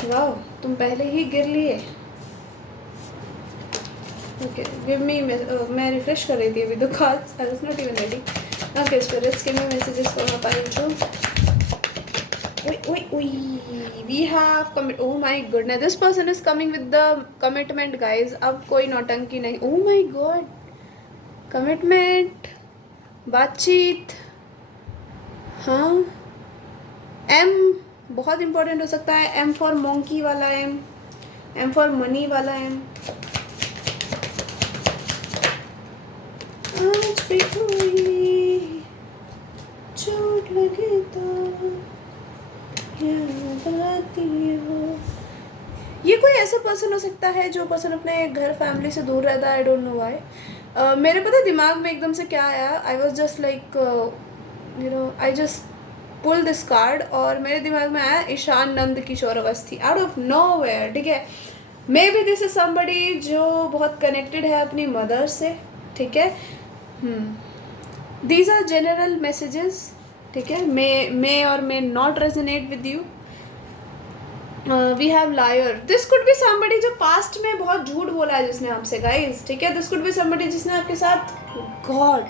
Wow, तुम पहले ही गिर लिए। Okay, give me मैं रिफ्रेश कर रही थी अभी the cards. I was not even ready. Okay, spirits, give me messages for my pile too. We have commit. Oh my goodness, this person is coming with the commitment, guys. अब कोई नौटंकी नहीं. Oh my god, commitment, बातचीत, हाँ, M बहुत important हो सकता है। M for monkey वाला M for money वाला M। आज भी कोई चोट लगे तो याद आती हो। ऐसा पर्सन हो सकता है जो पर्सन अपने घर फैमिली से दूर रहता है, आई डोंट नो वाई। मेरे पता दिमाग में एकदम से क्या आया, I was just like I just pull this card और मेरे दिमाग में आया Ishan Nand Kishore Awasthi, out of nowhere, ठीक है। Maybe this is somebody जो बहुत कनेक्टेड है अपनी मदर से, ठीक है। दीज आर जनरल मैसेजेस, ठीक है। मे और may not resonate with you. We have liar, this could be somebody जो पास्ट में बहुत झूठ बोला है जिसने आपसे गाइस, ठीक है। दिस कुड बी समबडी जिसने आपके साथ, गॉड,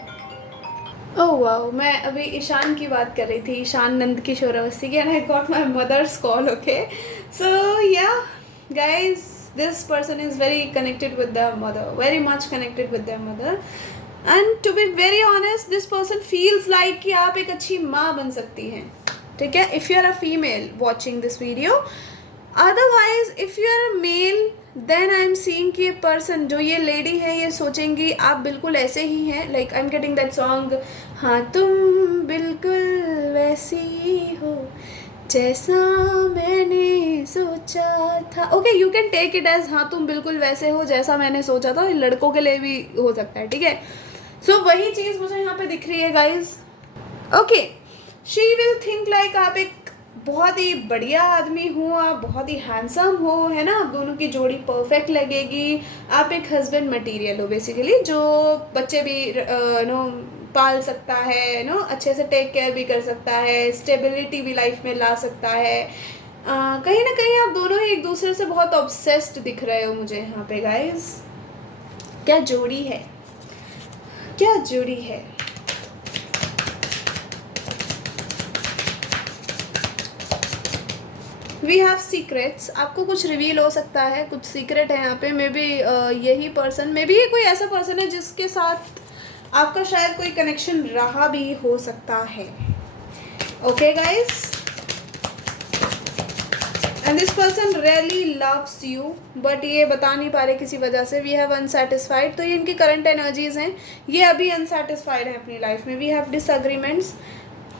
ओह वाओ, मैं अभी ईशान की बात कर रही थी, ईशान नंद किशोर अवस्थी की, and I got my mother's call, okay. So yeah guys, this person is very connected with the mother, very much connected with the mother, and to be very honest this person feels like कि आप एक अच्छी माँ बन सकती हैं, ठीक है, if you are a female watching this video. Otherwise if you are a male then I am seeing कि ये पर्सन जो ये लेडी है ये सोचेंगी आप बिल्कुल ऐसे ही हैं, like I am getting that song, हाँ तुम बिल्कुल वैसी हो जैसा मैंने सोचा था, okay you can take it as हाँ तुम बिल्कुल वैसे हो जैसा मैंने सोचा था, लड़कों के लिए भी हो सकता है, ठीक है। सो वही चीज़ मुझे यहाँ पे दिख रही है guys, okay. She will think like आप एक बहुत ही बढ़िया आदमी हो, आप बहुत ही हैंडसम हो, है ना, आप दोनों की जोड़ी परफेक्ट लगेगी, आप एक हस्बैंड मटेरियल हो बेसिकली, जो बच्चे भी नो पाल सकता है, नो अच्छे से टेक केयर भी कर सकता है, स्टेबिलिटी भी लाइफ में ला सकता है। कहीं ना कहीं आप दोनों ही एक दूसरे से बहुत ऑब्सेस्ड दिख रहे हो मुझे यहाँ पे गाइज। क्या जोड़ी है, क्या जोड़ी है। वी हैव सीक्रेट्स, आपको कुछ रिवील हो सकता है, कुछ सीक्रेट है यहाँ पे, मे बी यही पर्सन, मे बी ये कोई ऐसा पर्सन है जिसके साथ आपका शायद कोई कनेक्शन रहा भी हो सकता है, okay guys. And this person really loves you but ये बता नहीं पा रहे किसी वजह से, वी हैव अनसेटिस्फाइड, तो ये इनकी करंट एनर्जीज हैं, ये अभी अनसेटिस्फाइड है अपनी लाइफ में। We have disagreements,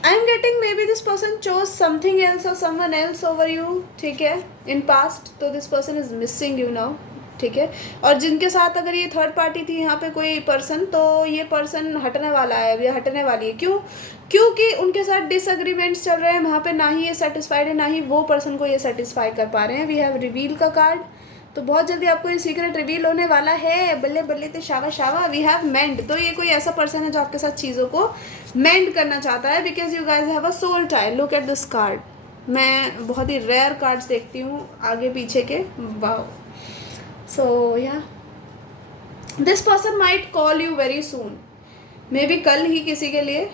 I am getting maybe this person chose something else और समवन एल्स ओवर यू, ठीक है, इन पास्ट, तो this person is missing you now, ठीक है। और जिनके साथ अगर ये थर्ड पार्टी थी यहाँ पे कोई पर्सन, तो ये पर्सन हटने वाला है, अभी हटने वाली है, क्यों, क्योंकि उनके साथ डिसएग्रीमेंट्स चल रहे हैं वहाँ पे, ना ही ये सेटिस्फाइड है ना ही वो पर्सन को ये सेटिस्फाई कर पा रहे हैं। वी हैव रिवील का कार्ड, तो बहुत जल्दी आपको ये सीक्रेट रिवील होने वाला है, बल्ले बल्ले तो शावा शावा। वी हैव मेंड, तो ये कोई ऐसा पर्सन है जो आपके साथ चीज़ों को मेंड करना चाहता है, because you guys have a soul tie. Look at this card, मैं बहुत ही रेयर कार्ड्स देखती हूँ आगे पीछे के, वाओ। सो या this person might call you very soon, may be कल ही किसी के लिए,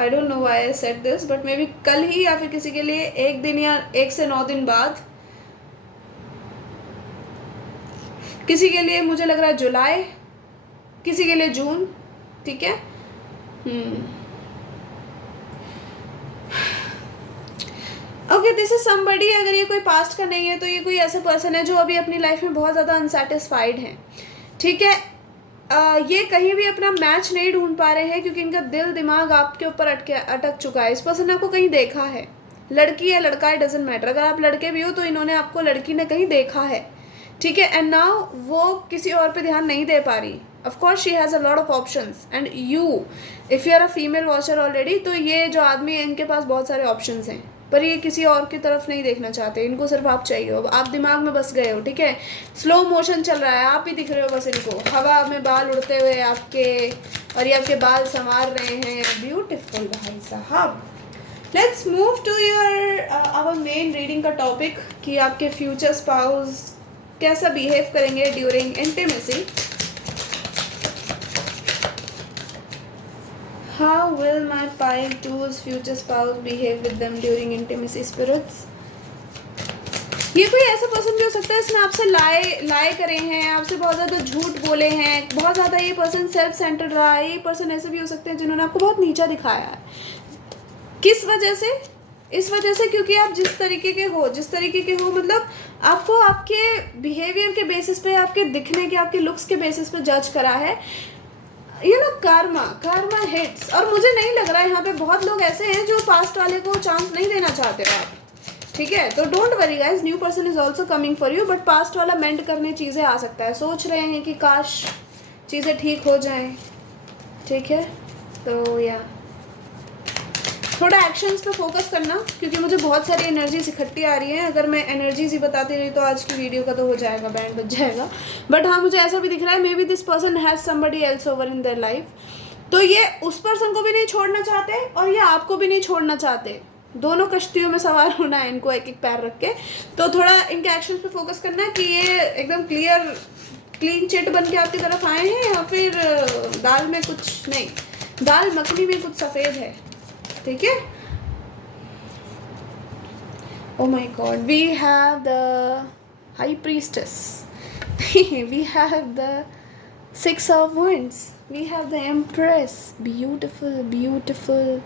आई don't know why I said this, but may be कल ही या फिर किसी के लिए 1 दिन या 1 से 9 दिन बाद, किसी के लिए मुझे लग रहा है जुलाई, किसी के लिए जून, ठीक है। ओके, दिस इज समबडी, अगर ये कोई पास्ट का नहीं है तो ये कोई ऐसा पर्सन है जो अभी अपनी लाइफ में बहुत ज़्यादा अनसेटिस्फाइड है, ठीक है। ये कहीं भी अपना मैच नहीं ढूंढ पा रहे हैं क्योंकि इनका दिल दिमाग आपके ऊपर अटक चुका है। इस पर्सन ने आपको कहीं देखा है, लड़की है लड़का है डजेंट मैटर, अगर आप लड़के भी हो तो इन्होंने आपको लड़की ने कहीं देखा है, ठीक है। एंड नाउ वो किसी और पे ध्यान नहीं दे पा रही, of course she has a lot of options, and you if you are a female watcher already, तो ये जो आदमी है इनके पास बहुत सारे ऑप्शंस हैं, पर ये किसी और की तरफ नहीं देखना चाहते, इनको सिर्फ आप चाहिए हो, आप दिमाग में बस गए हो, ठीक है। स्लो मोशन चल रहा है, आप ही दिख रहे हो बस इनको, हवा में बाल उड़ते हुए आपके, और ये आपके बाल संवार रहे हैं, ब्यूटीफुल भाई साहब। Let's move to your our main reading का टॉपिक कि आपके फ्यूचर स्पाउस कैसा बिहेव करेंगे during intimacy. How will my pile two's future spouse behave with them during intimacy, spirits? ये कोई ऐसा पर्सन भी हो सकता है इसने आपसे लाए करे हैं, आपसे बहुत ज़्यादा झूठ बोले हैं, बहुत ज़्यादा ये पर्सन सेल्फ सेंटर्ड रहा है। ये पर्सन ऐसे भी हो सकते हैं जिन्होंने आपको बहुत नीचा दिखाया है। किस वजह से? इस वजह से क्योंकि आप जिस तरीके के हो मतलब आपको आपके बिहेवियर के बेसिस पे, आपके दिखने के, आपके लुक्स के बेसिस पे जज करा है। ये ना कार्मा हिट्स, और मुझे नहीं लग रहा है यहाँ पे बहुत लोग ऐसे हैं जो पास्ट वाले को चांस नहीं देना चाहते हो आप, ठीक है, तो don't worry guys, new person is also coming for you, but past वाला मेंट करने चीज़ें आ सकता है, सोच रहे हैं कि काश चीज़ें ठीक हो जाएं, ठीक है। तो या थोड़ा एक्शंस पे फोकस करना, क्योंकि मुझे बहुत सारी एनर्जीज इकट्ठी आ रही है। अगर मैं एनर्जीज ही बताती रही तो आज की वीडियो का तो हो जाएगा, बैंड बज जाएगा। बट हाँ, मुझे ऐसा भी दिख रहा है maybe this person has somebody else over in their life. तो ये उस पर्सन को भी नहीं छोड़ना चाहते और ये आपको भी नहीं छोड़ना चाहते, दोनों कश्तियों में सवार होना है इनको, एक एक पैर रख के। तो थोड़ा इनके एक्शंस पे फोकस करना है कि ये एकदम क्लीन चिट बन के आपकी तरफ आए हैं, या फिर दाल में कुछ नहीं, दाल मखनी में कुछ सफ़ेद है, ठीक है। Oh my God, we have the High Priestess, we have the Six of Wands, we have the Empress, beautiful, beautiful.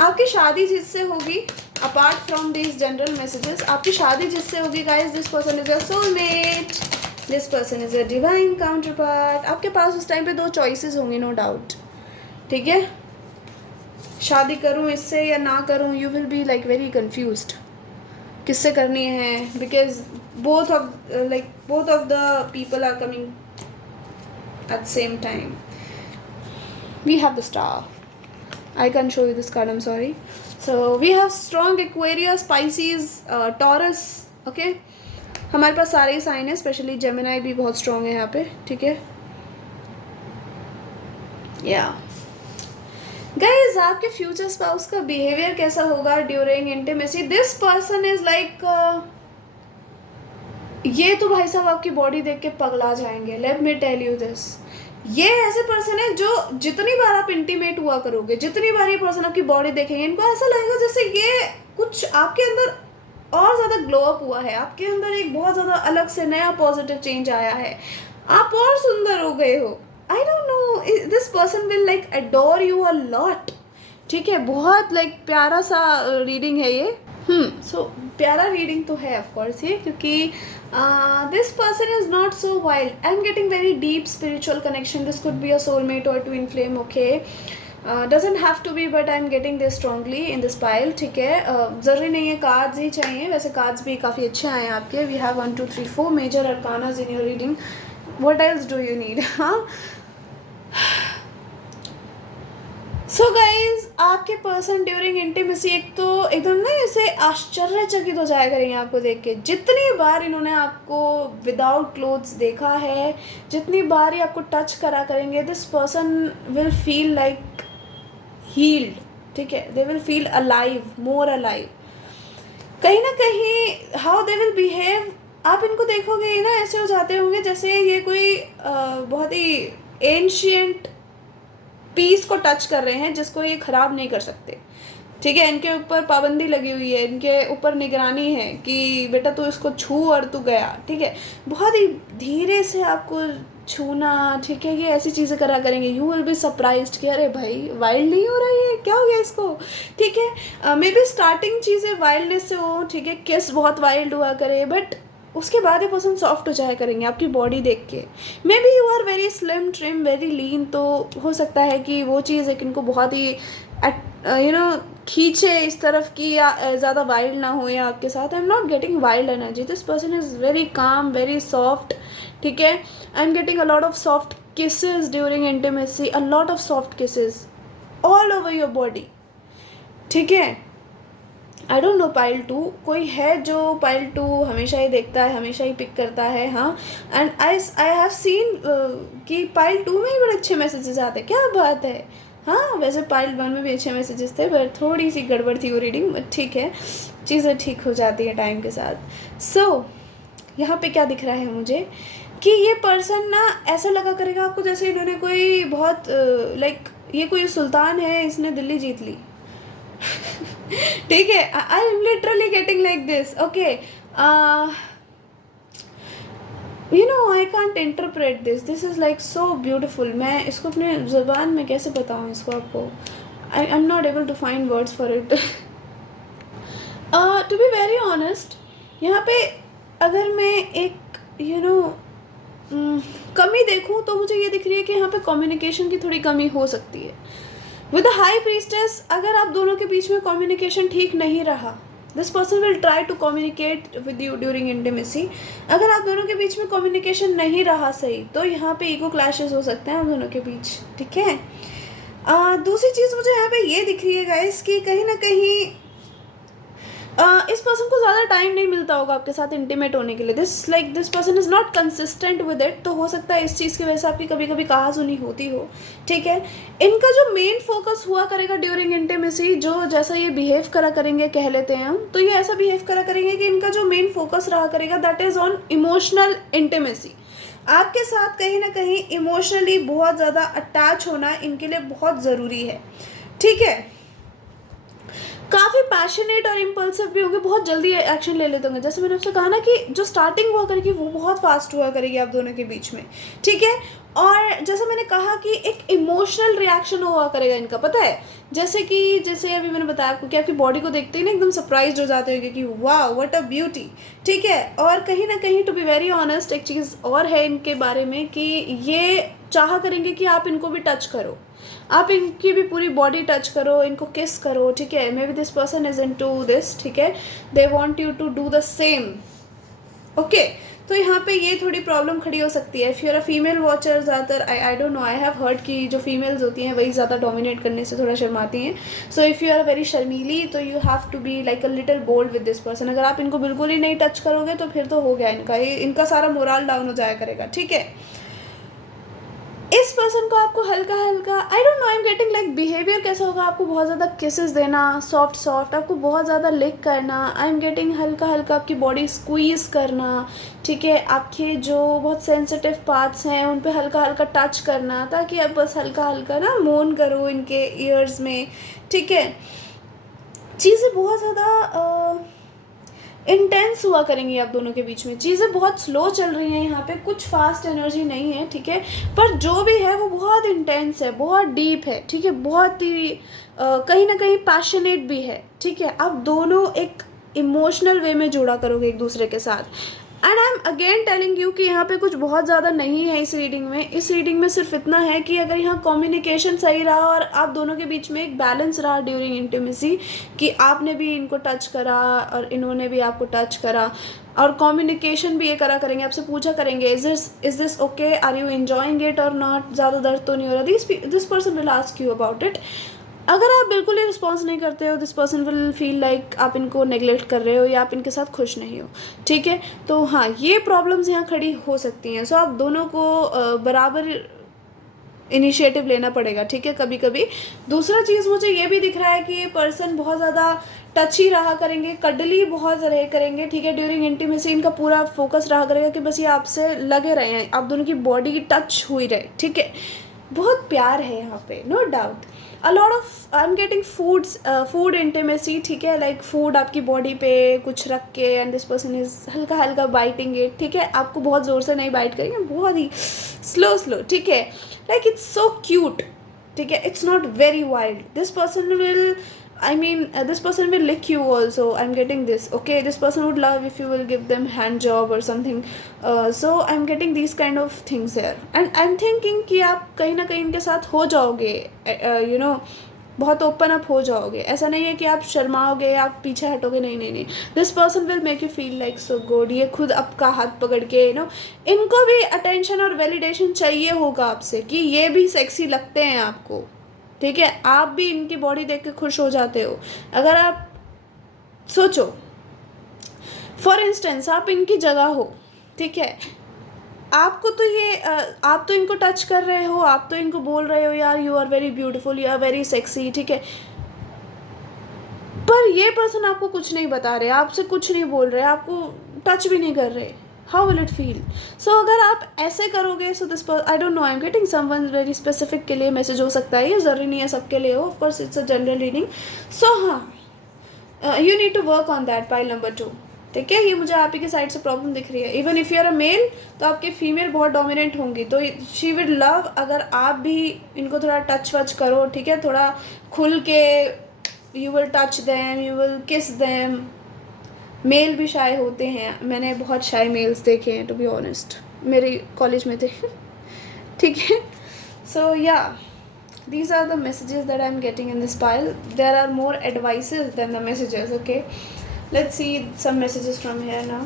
आपकी शादी जिससे होगी, apart from this general messages, आपकी शादी जिससे होगी guys, this person is your soulmate, this person is a divine counter part. आपके पास उस टाइम पे दो चॉइसेस होंगी, नो डाउट, ठीक है। शादी करूं इससे या ना करूं, you will be like very confused, किससे करनी है, because both of the people are coming at same time. We have the star, I can't show you this card, I'm sorry. So we have strong Aquarius, Pisces, Taurus, okay. हमारे पास सारे ही sign है, specially Gemini भी बहुत strong है यहाँ पे, ठीक है। या गाइज, आपके फ्यूचर स्पाउस का बिहेवियर कैसा होगा during intimacy? This person is like, ये तो भाई साहब आपकी बॉडी देख के पगला जाएंगे, let me tell you this. ये ऐसे पर्सन है जो जितनी बार आप इंटीमेट हुआ करोगे, जितनी बार ये पर्सन आपकी बॉडी देखेंगे, इनको ऐसा लगेगा जैसे ये कुछ आपके अंदर और ज़्यादा ग्लो अप हुआ है, आपके अंदर एक बहुत ज़्यादा अलग से नया पॉजिटिव चेंज आया है, आप और सुंदर हो गए हो। आई don't no, this person will like adore you a lot, ठीक है। बहुत लाइक प्यारा सा रीडिंग है ये। सो प्यारा रीडिंग तो है ऑफकोर्स ये, क्योंकि this person is not so wild. I'm getting very deep spiritual connection. This could be a soulmate or twin flame, okay. Doesn't have to be, but I'm getting this strongly in this pile, ठीक है। ज़रूरी नहीं है cards ही चाहिए, वैसे cards भी काफ़ी अच्छे आए हैं आपके। We have 1 2 3 4 major arcanas in your reading. What else do you need? हाँ, सो गाइज, आपके पर्सन ड्यूरिंग इंटीमेसी एक तो एकदम ना ऐसे आश्चर्यचकित हो जाया करेंगे आपको देख के। जितनी बार इन्होंने आपको विदाउट क्लोथ्स देखा है, जितनी बार ही आपको टच करा करेंगे, this person will feel like healed, ठीक है। They will feel alive, more alive. कहीं ना कहीं हाउ दे विल बिहेव, आप इनको देखोगे ना ऐसे हो जाते होंगे जैसे ये कोई बहुत ही एंशियंट पीस को टच कर रहे हैं जिसको ये ख़राब नहीं कर सकते, ठीक है। इनके ऊपर पाबंदी लगी हुई है, इनके ऊपर निगरानी है कि बेटा तू इसको छू और तू गया, ठीक है। बहुत ही धीरे से आपको छूना, ठीक है। ये ऐसी चीज़ें करा करेंगे, यू विल बी सरप्राइज्ड कि अरे भाई वाइल्ड नहीं हो रही है, क्या हो गया इसको, ठीक है। मे बी स्टार्टिंग चीज़ें वाइल्डनेस से हो, ठीक है, किस बहुत वाइल्ड हुआ करे, बट उसके बाद ये पर्सन सॉफ्ट हो जाया करेंगे आपकी बॉडी देख के। Maybe you are very slim trim very lean, तो हो सकता है कि वो चीज़ एक इनको बहुत ही खींचे इस तरफ की, या ज़्यादा वाइल्ड ना हो या आपके साथ। आई am not getting wild energy, this person is very calm, very soft, ठीक है। I am getting a lot of soft kisses during intimacy, a lot of soft kisses all over your body, ठीक है। आई don't no pile 2 कोई है जो pile 2 हमेशा ही देखता है, हमेशा ही पिक करता है, हाँ। एंड आई हैव सीन कि पाइल 2 में ही बड़े अच्छे मैसेजेस आते हैं, क्या बात है। हाँ, वैसे पाइल 1 में भी अच्छे मैसेजेस थे, बट थोड़ी सी गड़बड़ थी वो रीडिंग, बट ठीक है, चीज़ें ठीक हो जाती है टाइम के साथ। सो यहाँ पे क्या दिख रहा है मुझे कि ये पर्सन ना ऐसा लगा करेगा आपको जैसे इन्होंने कोई बहुत लाइक ये कोई सुल्तान है, इसने दिल्ली जीत ली, ठीक है। I am literally getting like this, okay. You know I can't interpret this is like so beautiful. मैं इसको अपने ज़ुबान में कैसे बताऊँ इसको आपको, I am not able to find words for it. To be very honest, यहाँ पे अगर मैं एक कमी देखूँ तो मुझे ये दिख रही है कि यहाँ पे कम्युनिकेशन की थोड़ी कमी हो सकती है, विद द हाई प्रीस्टेस, अगर आप दोनों के बीच में कम्युनिकेशन ठीक नहीं रहा, this person will try to communicate with you during intimacy. अगर आप दोनों के बीच में कम्युनिकेशन नहीं रहा सही, तो यहाँ पे ईगो क्लैशेस हो सकते हैं आप दोनों के बीच, ठीक है। दूसरी चीज़ मुझे यहाँ पे ये दिख रही है गाइस कि कहीं ना कहीं इस पर्सन को ज़्यादा टाइम नहीं मिलता होगा आपके साथ इंटीमेट होने के लिए। This person is not consistent with it. तो हो सकता है इस चीज़ की वजह से आपकी कभी कभी कहा सुनी होती हो, ठीक है। इनका जो मेन फोकस हुआ करेगा ड्यूरिंग इंटीमेसी, जो जैसा ये बिहेव करा करेंगे कह लेते हैं हम, तो ये ऐसा बिहेव करा करेंगे कि इनका जो मेन फोकस रहा करेगा that is on emotional intimacy. आपके साथ कहीं ना कहीं इमोशनली बहुत ज़्यादा अटैच होना इनके लिए बहुत ज़रूरी है, ठीक है। काफ़ी पैशनेट और इम्पल्सिव भी होंगे, बहुत जल्दी एक्शन ले लेते होंगे। जैसे मैंने आपसे कहा ना कि जो स्टार्टिंग हुआ करेगी वो बहुत फास्ट हुआ करेगी आप दोनों के बीच में, ठीक है। और जैसा मैंने कहा कि एक इमोशनल रिएक्शन हुआ करेगा इनका, पता है, जैसे अभी मैंने बताया आपको कि आपकी बॉडी को देखते ही ना एकदम सरप्राइज हो जाते होंगे कि वाह व्हाट अ ब्यूटी, ठीक है। और कहीं ना कहीं टू बी वेरी ऑनेस्ट एक चीज़ और है इनके बारे में कि ये चाहा करेंगे कि आप इनको भी टच करो, आप इनकी भी पूरी बॉडी टच करो, इनको किस करो, ठीक है। Maybe this person is into this, ठीक है, they want you to do the same, okay. तो यहाँ पे ये थोड़ी प्रॉब्लम खड़ी हो सकती है। If you are a female watcher, ज़्यादातर I don't know, I have heard कि जो फीमेल्स होती हैं वही ज़्यादा डोमिनेट करने से थोड़ा शर्माती हैं। So if you are very शर्मीली, तो you have to be like a little bold with this person. अगर आप इनको बिल्कुल ही नहीं टच करोगे तो फिर तो हो गया इनका सारा मोरल डाउन हो जाया करेगा, ठीक है। इस पर्सन को आपको हल्का हल्का, आई don't know, I am getting like behaviour कैसा होगा, आपको बहुत ज़्यादा किसेस देना, सॉफ्ट आपको बहुत ज़्यादा लिक करना, आई एम गेटिंग हल्का हल्का आपकी बॉडी स्क्वीज़ करना, ठीक है। आपके जो बहुत सेंसिटिव पार्ट्स हैं उन पे हल्का हल्का टच करना, ताकि आप बस हल्का हल्का ना मोन करो इनके ईयर्स में, ठीक है। चीज़ें बहुत ज़्यादा इंटेंस हुआ करेंगी आप दोनों के बीच में। चीज़ें बहुत स्लो चल रही हैं यहाँ पे, कुछ फास्ट एनर्जी नहीं है, ठीक है। पर जो भी है वो बहुत इंटेंस है, बहुत डीप है, ठीक है, बहुत ही कहीं ना कहीं पैशनेट भी है, ठीक है। आप दोनों एक इमोशनल वे में जुड़ा करोगे एक दूसरे के साथ। And I am again telling you कि यहाँ पे कुछ बहुत ज़्यादा नहीं है इस रीडिंग में। इस रीडिंग में सिर्फ इतना है कि अगर यहाँ कम्युनिकेशन सही रहा और आप दोनों के बीच में एक बैलेंस रहा ड्यूरिंग इंटीमेसी, कि आपने भी इनको टच करा और इन्होंने भी आपको टच करा, और कम्युनिकेशन भी ये करा करेंगे, आपसे पूछा करेंगे is this okay, are you enjoying it और नॉट, ज़्यादा दर्द तो नहीं हो रहा, this person will ask you about it. अगर आप बिल्कुल ही रिस्पॉन्स नहीं करते हो, this person will feel like आप इनको नेग्लेक्ट कर रहे हो या आप इनके साथ खुश नहीं हो, ठीक है। तो हाँ, ये प्रॉब्लम्स यहाँ खड़ी हो सकती हैं। सो आप दोनों को बराबर इनिशिएटिव लेना पड़ेगा, ठीक है, कभी कभी। दूसरा चीज़ मुझे ये भी दिख रहा है कि ये पर्सन बहुत ज़्यादा टची रहा करेंगे, कडली बहुत रहे करेंगे, ठीक है। ड्यूरिंग इंटीमेसी इनका पूरा फोकस रहा करेगा कि बस ये आपसे लगे रहे हैं, आप दोनों की बॉडी टच हुई रहे, ठीक है। बहुत प्यार है यहाँ पे, no doubt. A lot of I am getting food intimacy, ठीक है, लाइक फूड आपकी बॉडी पे कुछ रख के एंड दिस पर्सन इज हल्का हल्का बाइटिंग इट, ठीक है। आपको बहुत ज़ोर से नहीं बाइट करेंगे, बहुत ही स्लो, ठीक है, लाइक इट्स सो क्यूट, ठीक है, it's not very wild. This person will lick you also. I'm getting this, okay. This person would love if you will give them hand job or something. So I'm getting these kind of things here, and I'm thinking कि आप कहीं ना कहीं इनके साथ हो जाओगे, बहुत ओपन अप हो जाओगे। ऐसा नहीं है कि आप शर्माओगे, आप पीछे हटोगे, नहीं। This person will make you feel like so good. ये खुद आपका हाथ पकड़ के इनको भी अटेंशन और वैलिडेशन चाहिए होगा आपसे कि ये भी सेक्सी लगते हैं आपको, ठीक है। आप भी इनकी बॉडी देख के खुश हो जाते हो। अगर आप सोचो, फॉर इंस्टेंस आप इनकी जगह हो, ठीक है, आपको तो ये आप तो इनको टच कर रहे हो, आप तो इनको बोल रहे हो यार you are very beautiful, you are very sexy, ठीक है, पर ये पर्सन आपको कुछ नहीं बता रहे, आपसे कुछ नहीं बोल रहे, आपको टच भी नहीं कर रहे। How will it feel? So अगर आप ऐसे करोगे, so this I don't know, I am getting someone very specific के लिए मैसेज हो सकता है, ये ज़रूरी नहीं है सबके लिए हो, of course it's a general reading. So हाँ, you need to work on that, pile number 2, ठीक है। ये मुझे आप ही के साइड से प्रॉब्लम दिख रही है। Even if you are a male, तो आपके फीमेल बहुत डोमिनेंट होंगी, तो शी विल लव अगर आप भी इनको थोड़ा टच वच करो, ठीक है, थोड़ा खुल के, you will touch them, you will किस देम। मेल भी शाय होते हैं, मैंने बहुत शाय मेल्स देखे हैं टू बी ऑनेस्ट, मेरे कॉलेज में थे ठीक है। सो या These are the messages that I'm getting in this pile. There are more advices than the messages, okay? Let's see some messages from here now.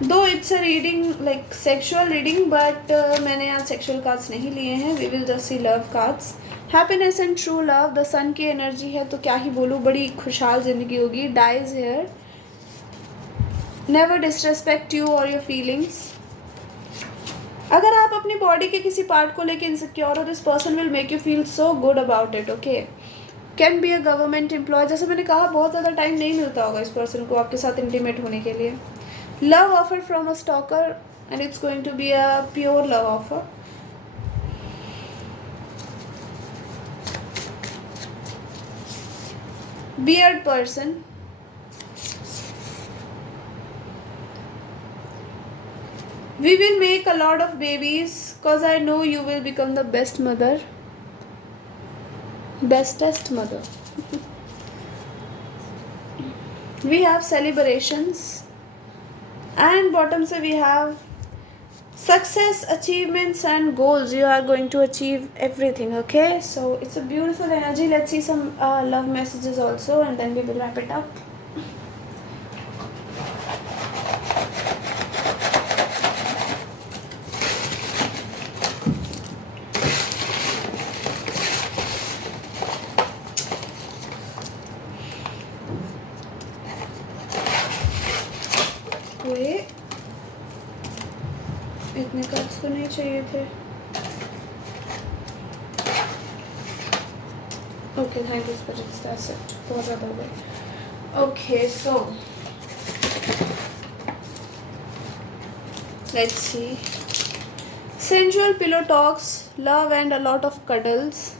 Though it's a reading, like sexual reading, but मैंने आज sexual cards नहीं लिए हैं. We will just see love cards. Happiness and true love. The sun की energy है तो क्या ही बोलूँ, बड़ी खुशहाल ज़िंदगी होगी. Dies here. Never disrespect you or your feelings. अगर आप अपनी बॉडी के किसी पार्ट को लेके इनसिक्योर हो, this person will make you feel so good about it, okay. Can be a government employ. जैसे मैंने कहा, बहुत ज़्यादा टाइम नहीं मिलता होगा इस पर्सन को आपके साथ इंटीमेट होने के लिए. Love offer from a stalker and it's going to be a pure love offer. Beard person. We will make a lot of babies cause I know you will become the best mother. Bestest mother. We have celebrations. And bottom se we have success, achievements and goals. You are going to achieve everything, okay? So it's a beautiful energy. Let's see some love messages also and then we will wrap it up. इतने cards तो नहीं चाहिए थे. Okay, thank you spirits, that's it. बहुत ज़्यादा हो गए. Okay, so let's see. Sensual pillow talks, love and a lot of cuddles.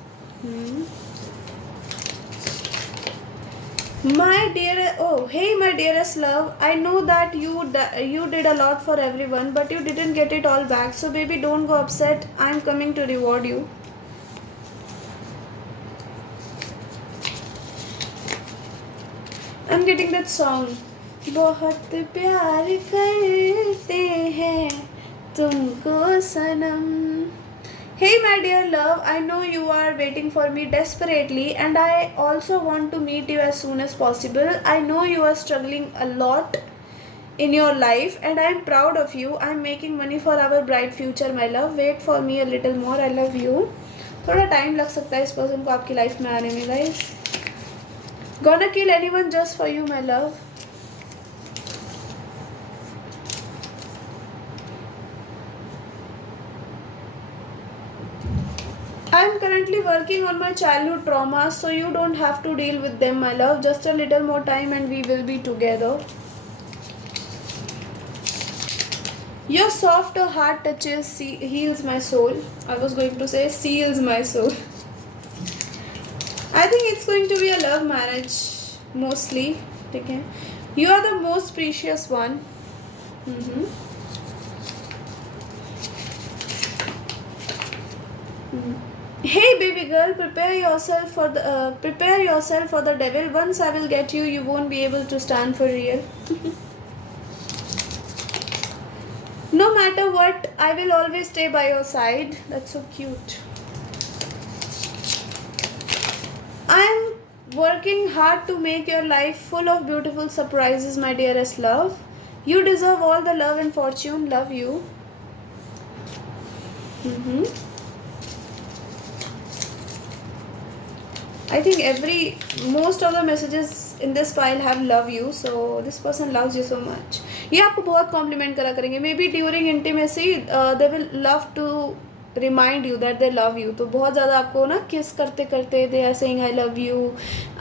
My dear, oh hey my dearest love, I know that you did a lot for everyone, but you didn't get it all back. So baby, don't go upset. I'm coming to reward you. I'm getting that song. बहुत प्यार करते हैं तुमको सनम. Hey my dear love, I know you are waiting for me desperately and I also want to meet you as soon as possible. I know you are struggling a lot in your life and I am proud of you. I am making money for our bright future my love. Wait for me a little more. I love you. थोड़ा time लग सकता है इस person को आपकी life में आने में guys. Gonna kill anyone just for you my love. I am currently working on my childhood traumas, so you don't have to deal with them, my love. Just a little more time and we will be together. Your soft heart touches heals my soul. I was going to say seals my soul. I think it's going to be a love marriage, mostly. Okay. You are the most precious one. Hey baby girl, prepare yourself for the devil. Once I will get you, you won't be able to stand for real. No matter what, I will always stay by your side. That's so cute. I'm working hard to make your life full of beautiful surprises, my dearest love. You deserve all the love and fortune. Love you. I think most of the messages in this file have love you, so this person loves you so much. ये आपको बहुत compliment करा करेंगे. Maybe during intimacy they will love to remind you that they love you. तो बहुत ज़्यादा आपको ना किस करते करते they are saying I love you,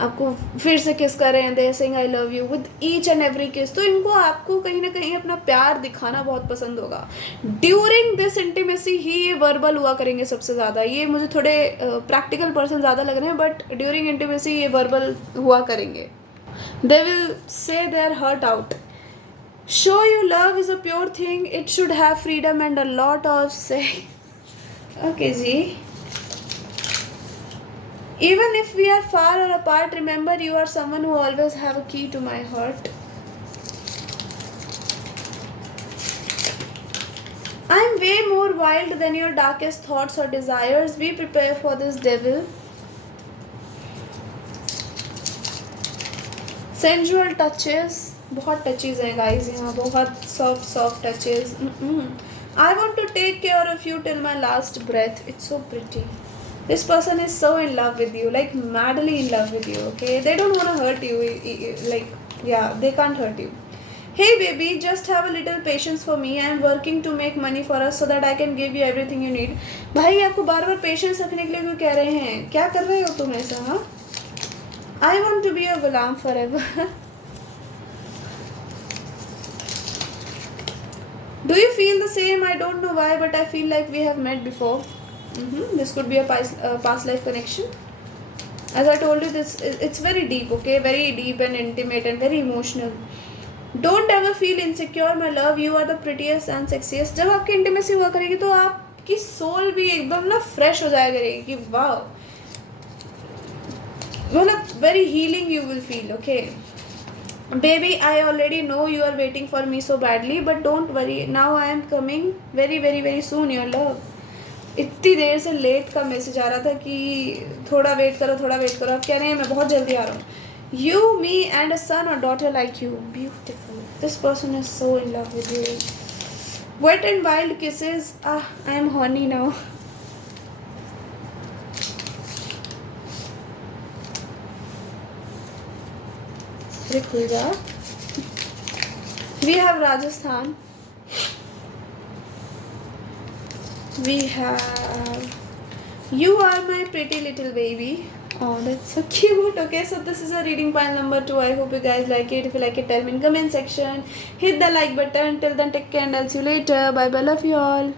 आपको फिर से किस कर रहे हैं, they are saying I love you with each and every kiss. तो इनको आपको कहीं ना कहीं अपना प्यार दिखाना बहुत पसंद होगा. ड्यूरिंग दिस इंटीमेसी ही ये वर्बल हुआ करेंगे सबसे ज़्यादा. ये मुझे थोड़े प्रैक्टिकल पर्सन ज़्यादा लग रहे हैं, बट ड्यूरिंग इंटीमेसी ये वर्बल हुआ करेंगे. They will say their heart out. Show you love is a pure thing. It should have freedom and a lot of say. Okay, ji. Even if we are far or apart, remember you are someone who always have a key to my heart. I'm way more wild than your darkest thoughts or desires. Be prepared for this devil. Sensual touches. बहुत touches हैं guys यहाँ, बहुत soft touches. I want to take care of you till my last breath. It's so pretty. This person is so in love with you, like madly in love with you. Okay, they don't want to hurt you. Like, yeah, they can't hurt you. Hey baby, just have a little patience for me. I am working to make money for us so that I can give you everything you need. भाई आपको बार-बार patience रखने के लिए क्यों कह रहे हैं? क्या कर रहे हो तुम ऐसा? हाँ? I want to be a Ghulam forever. Do you feel the same? I don't know why, but I feel like we have met before. This could be a past life connection. As I told you, it's very deep, okay? Very deep and intimate and very emotional. Don't ever feel insecure, my love. You are the prettiest and sexiest. जब आपकी intimacy हुआ करेगी तो आपकी soul भी एकदम ना fresh हो जाया करेगी कि वाह, मतलब very healing you will feel, okay? Baby, I already know you are waiting for me so badly, but don't worry. Now I am coming very very very soon, your love. इतनी देर से late का message आ रहा था कि थोड़ा wait करो थोड़ा wait करो. आप कह रहे हैं मैं बहुत जल्दी आ रहा हूँ. You, me and a son or daughter like you. Beautiful. This person is so in love with you. Wet and wild kisses. I am horny now. We have Rajasthan. We have You Are My Pretty Little Baby. Oh, that's so cute. Okay, so this is a reading pile number 2. I hope you guys like it. If you like it, tell me in comment section. Hit the like button. Till then, take care and I'll see you later. Bye bye. Love you all.